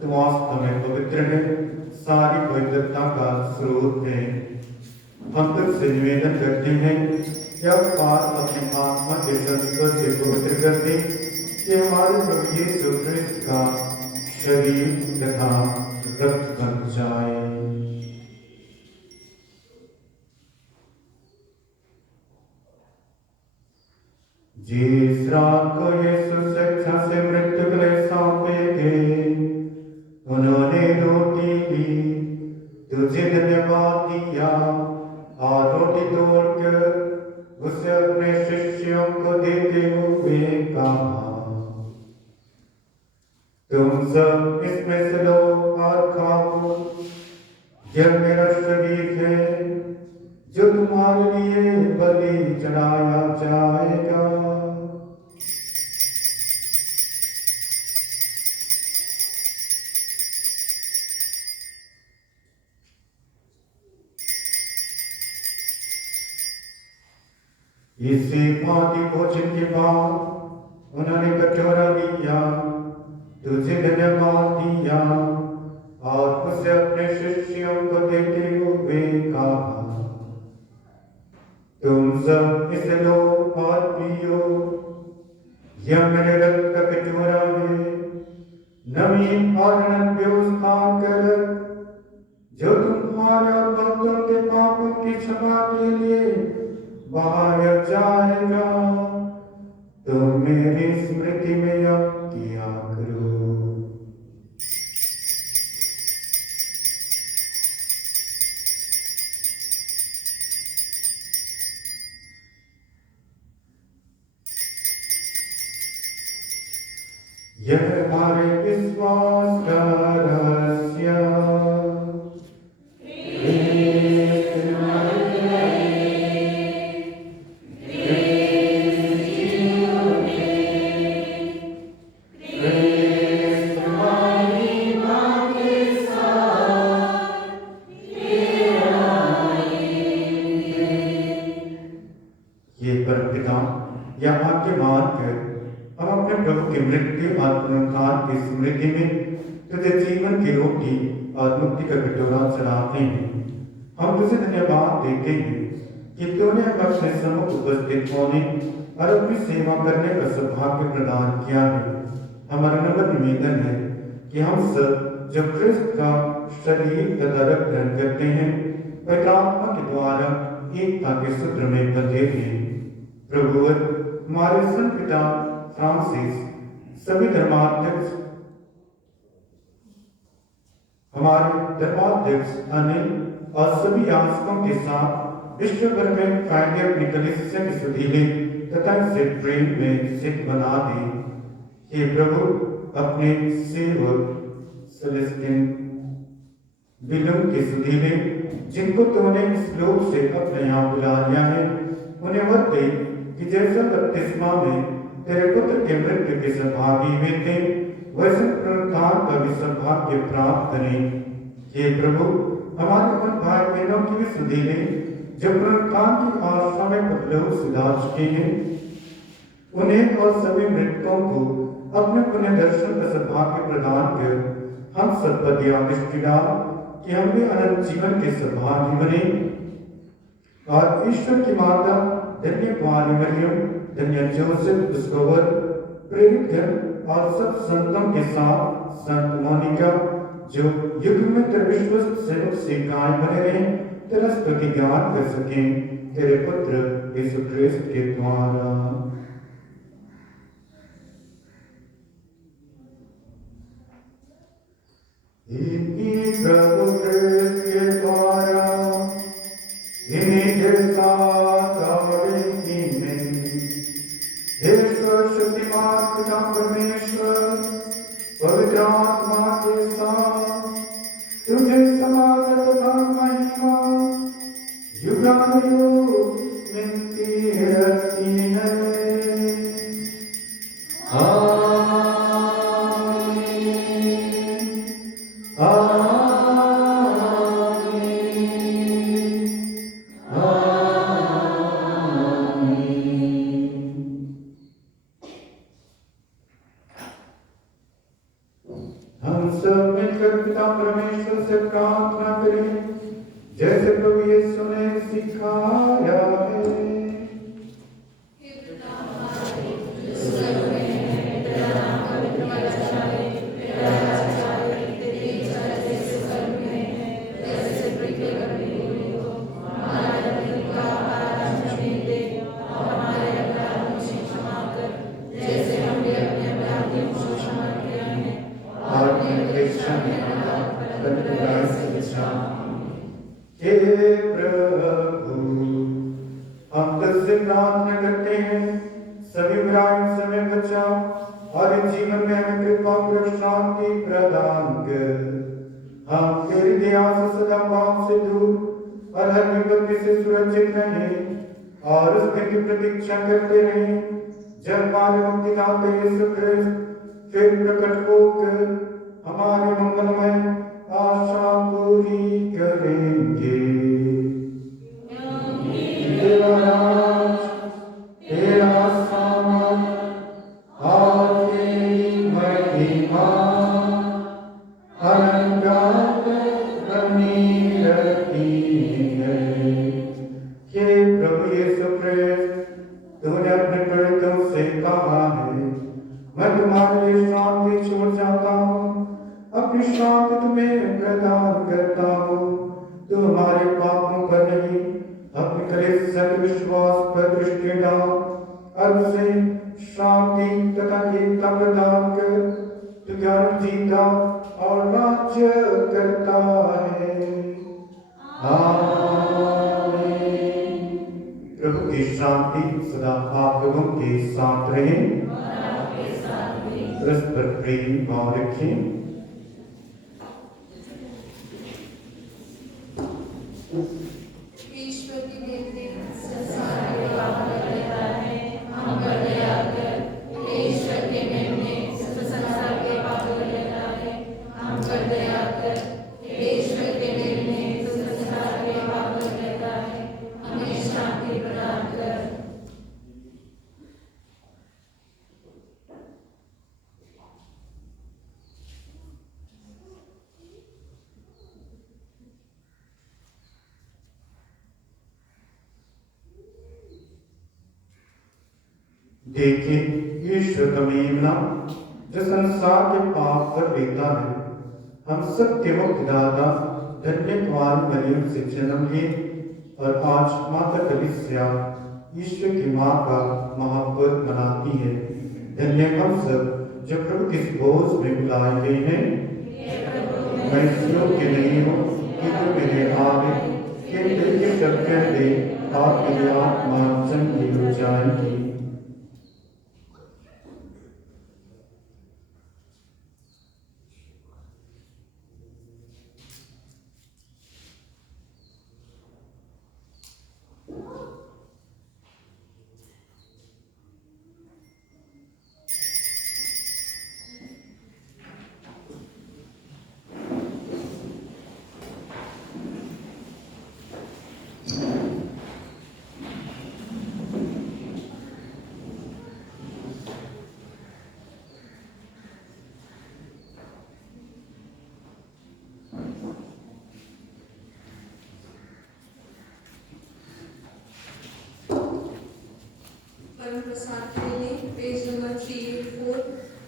तुम वास्तव में पवित्र है, सारी पवित्रता का स्रोत है। हम तुझसे निवेदन करते हैं कि अब पार अपने आत्मा के तत्व से पवित्र कर दे, कि हमारे प्रभु यीशु क्रिस्त का शरीर तथा रक्त बन जाए। जिस रात को यीशु शिक्षा से मृत्यु के लिए सौंपे गए, उन्होंने रोटी ली, तुझे धन्यवाद दिया और रोटी तोड़कर उसे अपने शिष्यों को देते हुए कहा, तुम सब इसमें से लो और खाओ, यह मेरा शरीर है जो तुम्हारे लिए बलि चढ़ाया जाएगा। इसी भांति भोजन के बाद उन्होंने कटोरा लिया, तुझे धन्यवाद दिया और उसे अपने शिष्यों को देते हुए कहा, तुम सब इसे लो और पियो, यह मेरे रक्त का कटोरा है, नवीन और अनंत व्यवस्था कर जो तुम्हारे और भक्तों के पापों की क्षमा के लिए बहाया जाएगा। तुम मेरी स्मृति में यह किया करो। यह हमारे विश्वास का रहस्य। ये परमपिता यहाँ के मानकर हम अपने प्रभु के मृत्यु और पुनरुत्थान की स्मृति में तुझे जीवन की रोटी और मुक्ति का कटोरा चढ़ाते हैं। हम तुझे धन्यवाद देते हैं कि तूने अपने सम्मुख उपस्थित होने और अपनी सेवा करने का सौभाग्य प्रदान किया है। हमारा नम्र निवेदन है कि हम सब जो क्रिस्त का शरीर तथा रक्त ग्रहण करते हैं, पवित्र आत्मा के द्वारा एकता के सूत्र में बंधे हैं। प्रभु हमारे संत पिता फ्रांसिस, सभी धर्माध्यक्ष, हमारे धर्माध्यक्ष अनिल और सभी याजकों के साथ विश्व भर में फैले अपनी कलीसिया की सुधीले तथा इसे प्रेम में सिद्ध बना दे। हे प्रभु, अपने सेवक सेलेस्टिन विलम के सुधीले जिनको तूने इस लोक से अपने यहाँ बुला लिया है, उन्हें वह दे कि जैसा बपतिस्मा में तेरे पुत्र के मृत्यु के सौभागी हुए थे, वैसे पुनरुत्थान का भी सौभाग्य प्राप्त करें। हे प्रभु, हमारे उन भाई बहनों की भी सुधि लें जो पुनरुत्थान की आशा में परलोक सिधा चुके हैं, उन्हें और सभी मृतकों को अपने पुण्य दर्शन का सौभाग्य प्रदान कर हम सब पर यह दृष्टि डाल कि हम भी अनंत जीवन के सौभागी बने और ईश्वर की माता धन्य कुमारी मरियम, धन्य जोसेफ उसकोवर, प्रेरित गण और सब संतों के साथ संत मोनिका जो युग में तेरे विश्वस्त सेवक से कायम बने रहे, तेरा स्तुति ज्ञान कर सकें तेरे पुत्र यीशु क्रिस्त के द्वारा। प्रभु क्रिस्त के द्वारा इन्हीं के साथ और इनमें ईश्वर शक्तिमान पिता परमेश्वर पवित्र आत्मा के साथ तुझे समागत तथा महिमा युगानुयुग मिलती रहती है। पिता परमेश्वर से प्रार्थना करें जैसे प्रभु यीशु ने सिखाया है। हे प्रभु, हम तुझसे प्रार्थना करते हैं, सभी बुराइयों से हमें बचा और इस जीवन में हमें कृपा और शांति प्रदान कर। हम तेरी दया से सदा पाप से दूर और हर विपत्ति से सुरक्षित रहें और उस दिन की प्रतीक्षा करते रहें जब हमारे मुक्तिदाता यीशु ख्रिस्त फिर प्रकट होकर हमारे मंगलमय आशा पूरी करेंगे। तेरा राज, तेरा सामर्थ और तेरी महिमा अनंत बनी रहती है। हे प्रभु यीशु ख्रिस्त, तूने अपने प्रेरितों से कहा है, मैं तुम्हारे लिए शांति छोड़ जाता हूँ, अपनी शांति तुम्हें प्रदान करता हूँ। तू हमारे पापों पर नहीं, अपने कलेश विश्वास पर दृष्टि डाल और उसे शांति तथा एकता प्रदान कर। तू ज्ञान जीता और राज्य करता है। आमीन। प्रभु की शांति सदा आप लोगों के साथ रहे। परस्पर प्रेम भाव रखें। ईश्वर की बेटी संसार के पाप कर लेता है, हम पर दया कर। ईश्वर के मेमने संसार के पाप कर लेता है, हम पर दया कर। ईश्वर के मेमने संसार के पाप कर लेता है, हमें शांति प्रदान कर। देखिए, ईश्वर का मेमना जो संसार के पाप कर लेता है। हम सत्य मुक्तिदाता धन्य कुमारी मरियम से जन्म लिए और आज माता कलीसिया ईश्वर की माँ का महापर्व मनाती है। धन्य हम सब जो प्रभु के बोझ में बुलाए गए हैं। मैं इस योग्य नहीं हूँ कि तू मेरे आगे के दिल के शब्द कह दे और मेरी आत्मा चंगी हो जाएगी। परम प्रसाद के लिए पेज नंबर 384,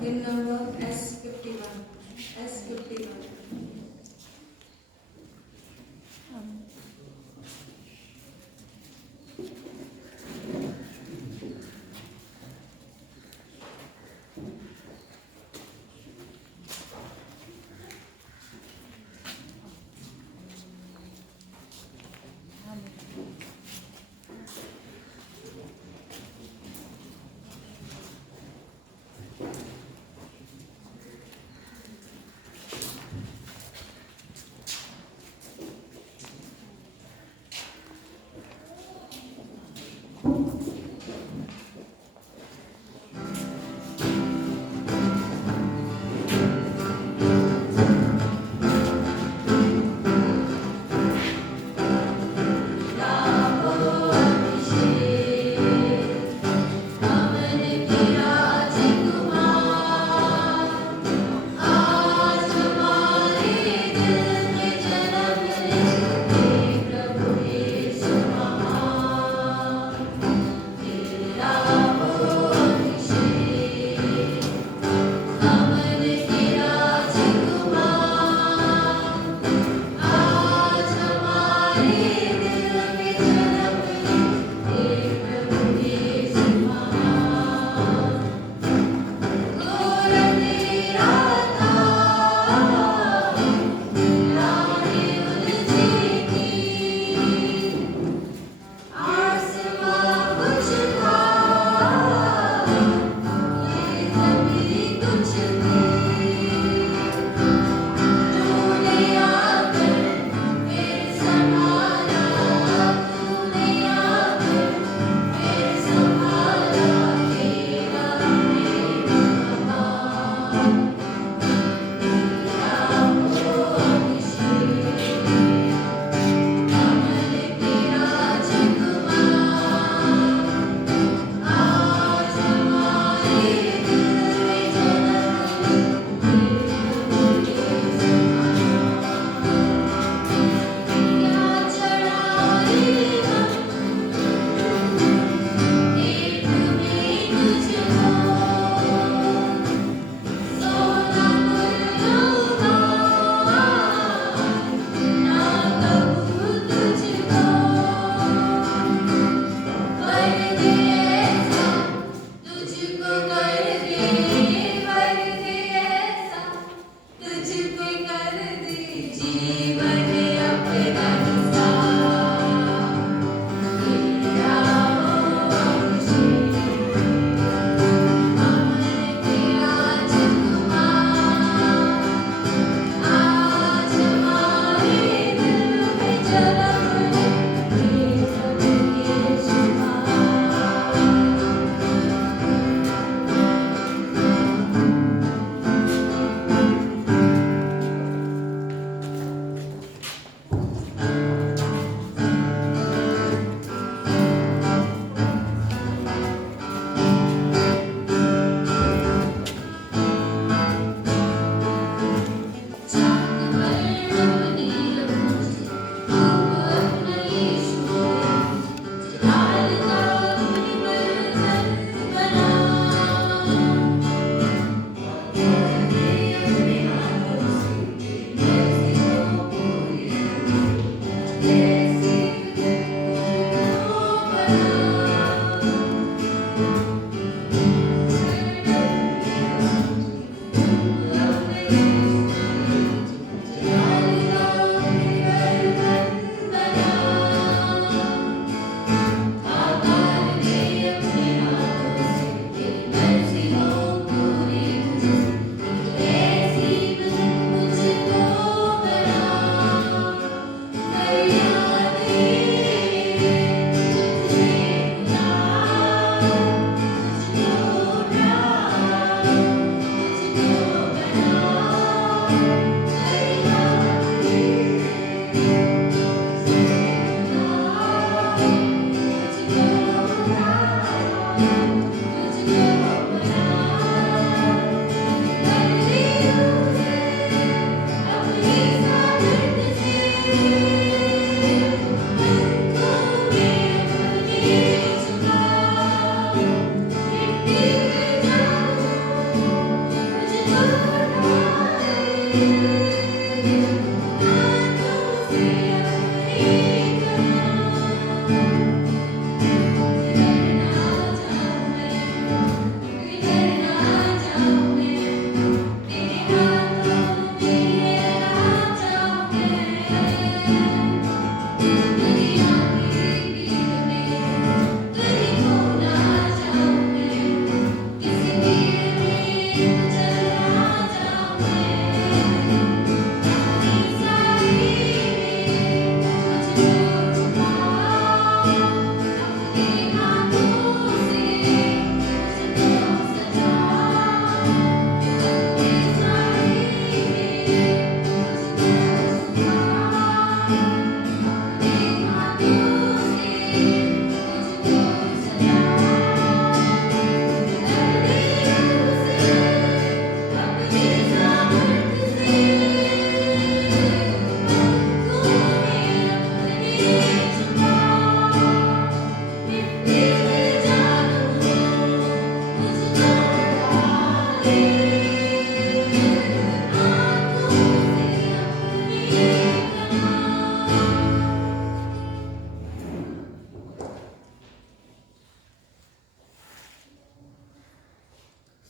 इन नंबर S51।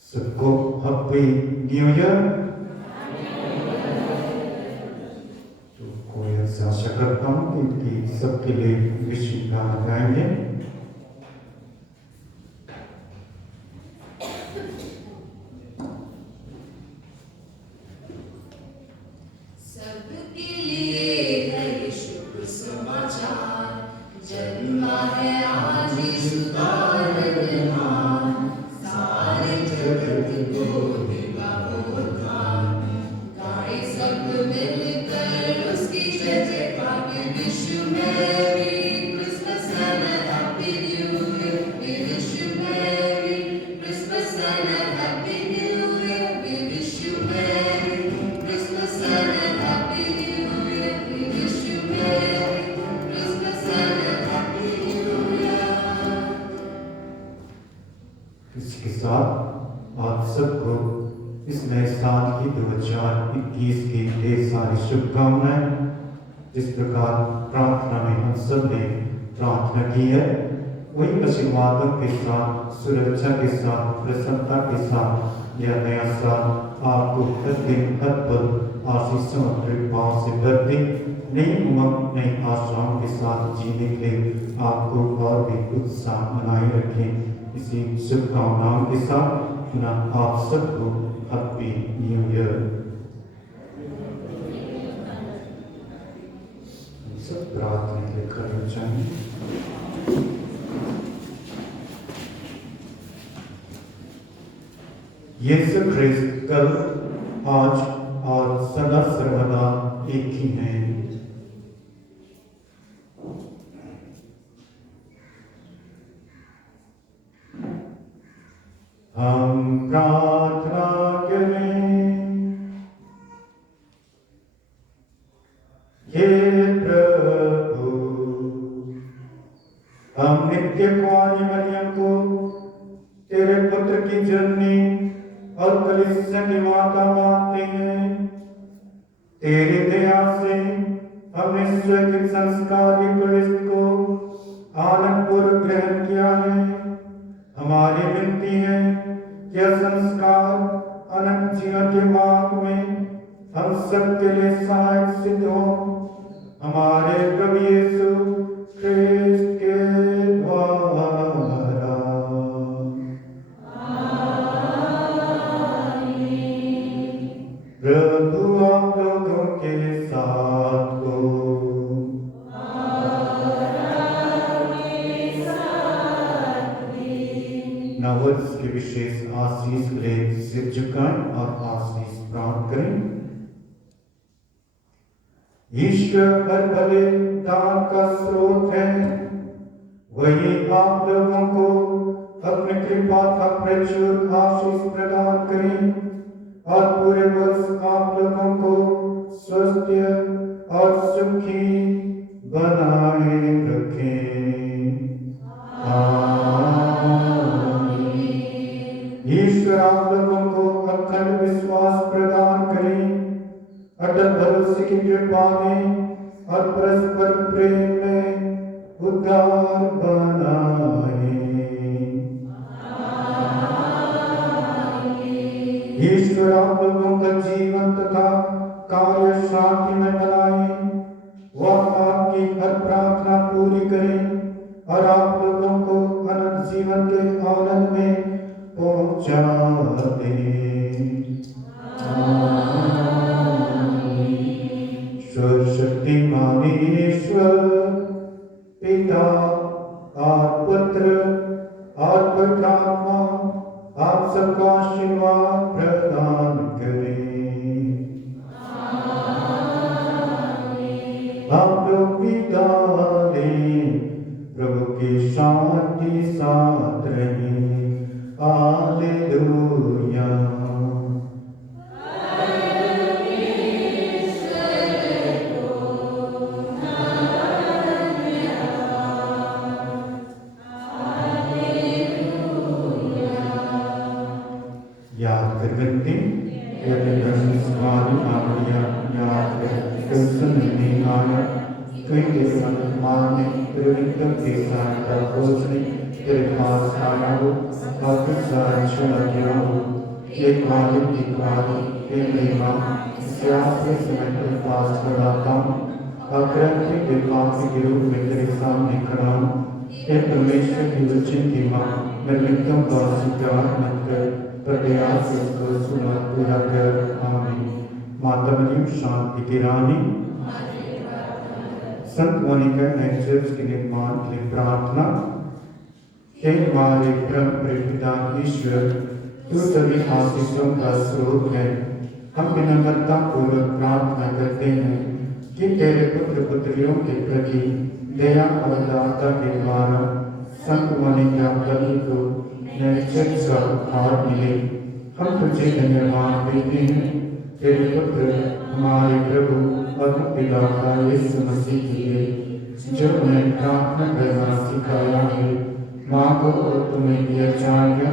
सबको हैप्पी न्यू ईयर। तो कोई ऐसा आशा करता हूँ कि सबके लिए विशिंग गाना गाएंगे। सबके लिए है ये शुभ समाचार, जन्मा है आज यीशु का रखवाला, सारे जगत को देगा वो उद्धार। गाएं सब मिलकर उसकी जय जयकार, wish you merry Christmas and happy new year, wish you merry Christmas and happy new year, wish you merry Christmas and happy new year, wish you merry Christmas and happy new year. इसके साथ आप सबको इस नए साल की 2021 की ढेर सारी शुभकामनाएं। जिस प्रकार प्रार्थना में हम सब ने प्रार्थना की है, वही आशीर्वादों के साथ, सुरक्षा के साथ, प्रसन्नता के साथ यह नया साल आपको हर दिन हर पल आशीषों और कृपाओं से भर दे। नई उमंग, नई आशाओं के साथ जीने के लिए आपको और भी उत्साह बनाए रखें। इसी शुभकामनाओं के साथ पुनः आप सबको हैप्पी न्यू ईयर। सब प्रार्थना के लिए खड़े जाएं। यीशु ख्रिस्त कल, आज और सदा सर्वदा एक ही हैं। हम प्रार्थना करें। हे प्रभु, हम नित्य कुंवारी मरियम को तेरे पुत्र की जननी और कलीसिया की माता मानते हैं। तेरी दया से हमने स्वैच्छिक संस्कार क्रिस्त को आनंदपूर्वक ग्रहण किया है। हमारी विनती है कि यह संस्कार अनंत जीवन के मार्ग में हम सबके लिए सहायक सिद्ध हो। हमारे प्रभु यीशु ख्रिस्त के द्वारा। प्रभु आप लोगों के साथ हो। नववर्ष की विशेष आशीष के लिए सिर झुकाएं और आशीष प्राप्त करें। ईश्वर हर भले दान का स्रोत है, वही आप लोगों को अपनी कृपा का प्रचुर आशीष प्रदान करें और पूरे वर्ष आप लोगों को स्वस्थ और सुखी बनाए रखें। ईश्वर आप लोगों को अखंड विश्वास प्रदान करें, अटल भरोसे की कृपा दें और परस्पर प्रेम में उद्धार बनाए। ईश्वर आप लोगों का जीवन तथा कार्य शांति में बनाए, वह आपकी हर प्रार्थना पूरी करें और आप लोगों को अनंत जीवन के आनंद में पहुंचा दे। सर्वशक्तिमान ईश्वर पिता और पुत्र और पवित्र आत्मा आप सबको आशीर्वाद प्रदान करें। आप लोग पिता दें, प्रभु की शांति साथ रहे। हालेलुया। याद कर विनती, यदि हमारी मामलिया याद कर नहीं आया, कई देशों माने प्रवृत्तों की सहायता खोजने तेरे पास आया हो और फिर सारा चला गया हो। एक वाली की कुआरी हे मेरी माँ, इस आखिरी समय तेरे पास बुलाता हूँ और कृत्य के पाप के रूप में तेरे सामने खड़ा हूँ। हे परमेश्वर की वचन की माँ, मैं नित्यम का स्वीकार मत कर, पर दया से उसको सुना पूरा कर। आमीन। माता मरियम शांति की रानी, संत मोनिका नए चर्च के निर्माण के लिए प्रार्थना। हे हमारे परम पिता ईश्वर, तू सभी आशीषों का स्रोत है। हम विनम्रता पूर्वक प्रार्थना करते हैं कि तेरे पुत्र पुत्रियों के प्रति दया और दाता के द्वारा संत मोनिका कवि को नए चर्च का उपहार मिले। हम तुझे धन्यवाद देते हैं तेरे पुत्र हमारे प्रभु और मुक्तिदाता यीशु मसीह के लिए, जो उन्हें प्रार्थना करना सिखाया है। मांगो और तुम्हें दिया जाएगा,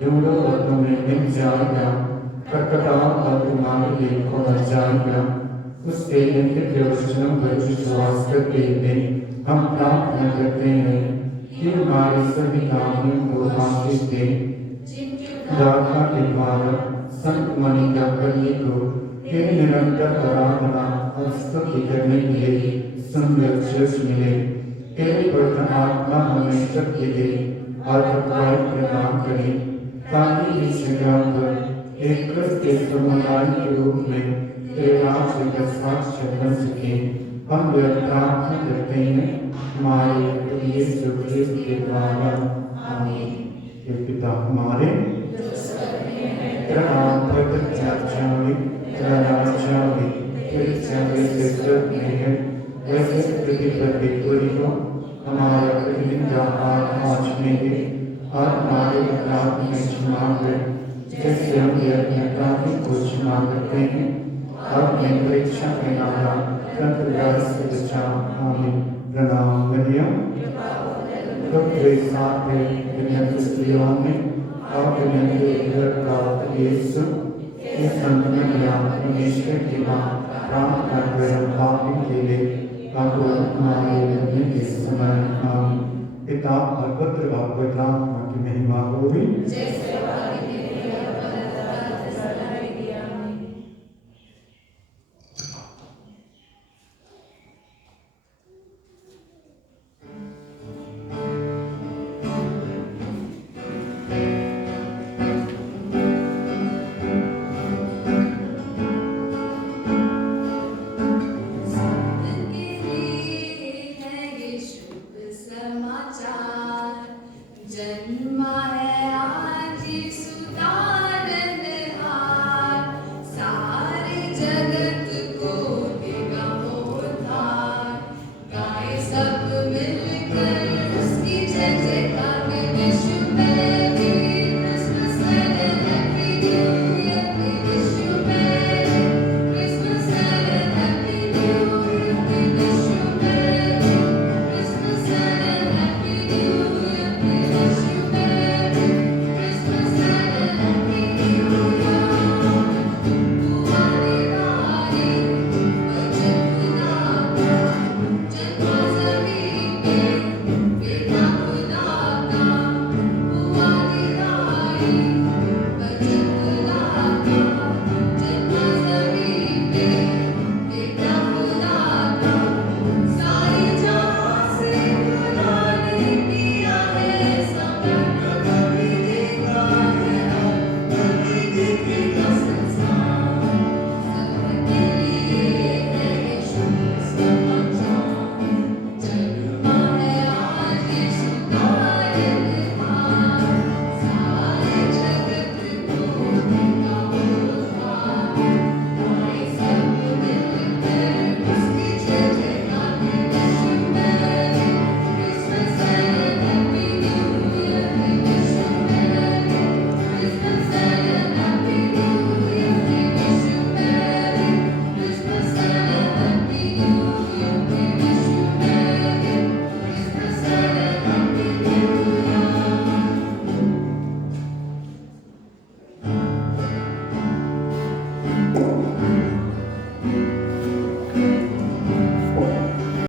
ढूंढो और तुम्हें मिल जाएगा, खटखटाओ और तुम्हारे लिए खोला जाएगा। उसके इन दिव्य वचनों पर विश्वास करते हुए हम प्रार्थना करते हैं कि हमारे सभी कामों को आशीष दे। दाता के द्वारा संत मोनिका कवि को तेरे निरंतर आराधना और स्तुति करने के लिए सुंदर चर्च मिले। तेरे पवित्र आत्मा हमें शक्ति दे और अगुवाई प्रदान करे, ताकि इस जगह पर एक क्रिस्तीय समुदाय के रूप में तेरे राज्य का साक्ष्य बन सके। हम यह प्रार्थना करते हैं हमारे प्रभु यीशु मसीह के द्वारा। आमीन। हे पिता हमारे, तेरा नाम पवित्र जावे, तेरा राज्य आवे, तेरी इच्छा जैसे स्वर्ग में है वैसे पृथ्वी पर भी पूरी हो। हमारा प्रतिदिन का आहार आज हमें दे और हमारे अपराध में क्षमा कर, जैसे हम भी अपने अपराधी को क्षमा करते हैं, और हमें परीक्षा में न ला, परंतु बुराई से बचा। आमीन। प्रणाम मरियम, प्रभु तेरे साथ है, दुनिया की स्त्रियों में और दुनिया के उद्धार का यीशु, हे संत मरियम परमेश्वर की माँ, प्रार्थना कर पापियों के लिए अब और हमारे मरने के समय। आमीन। पिता और पुत्र और पवित्र आत्मा की महिमा होगी।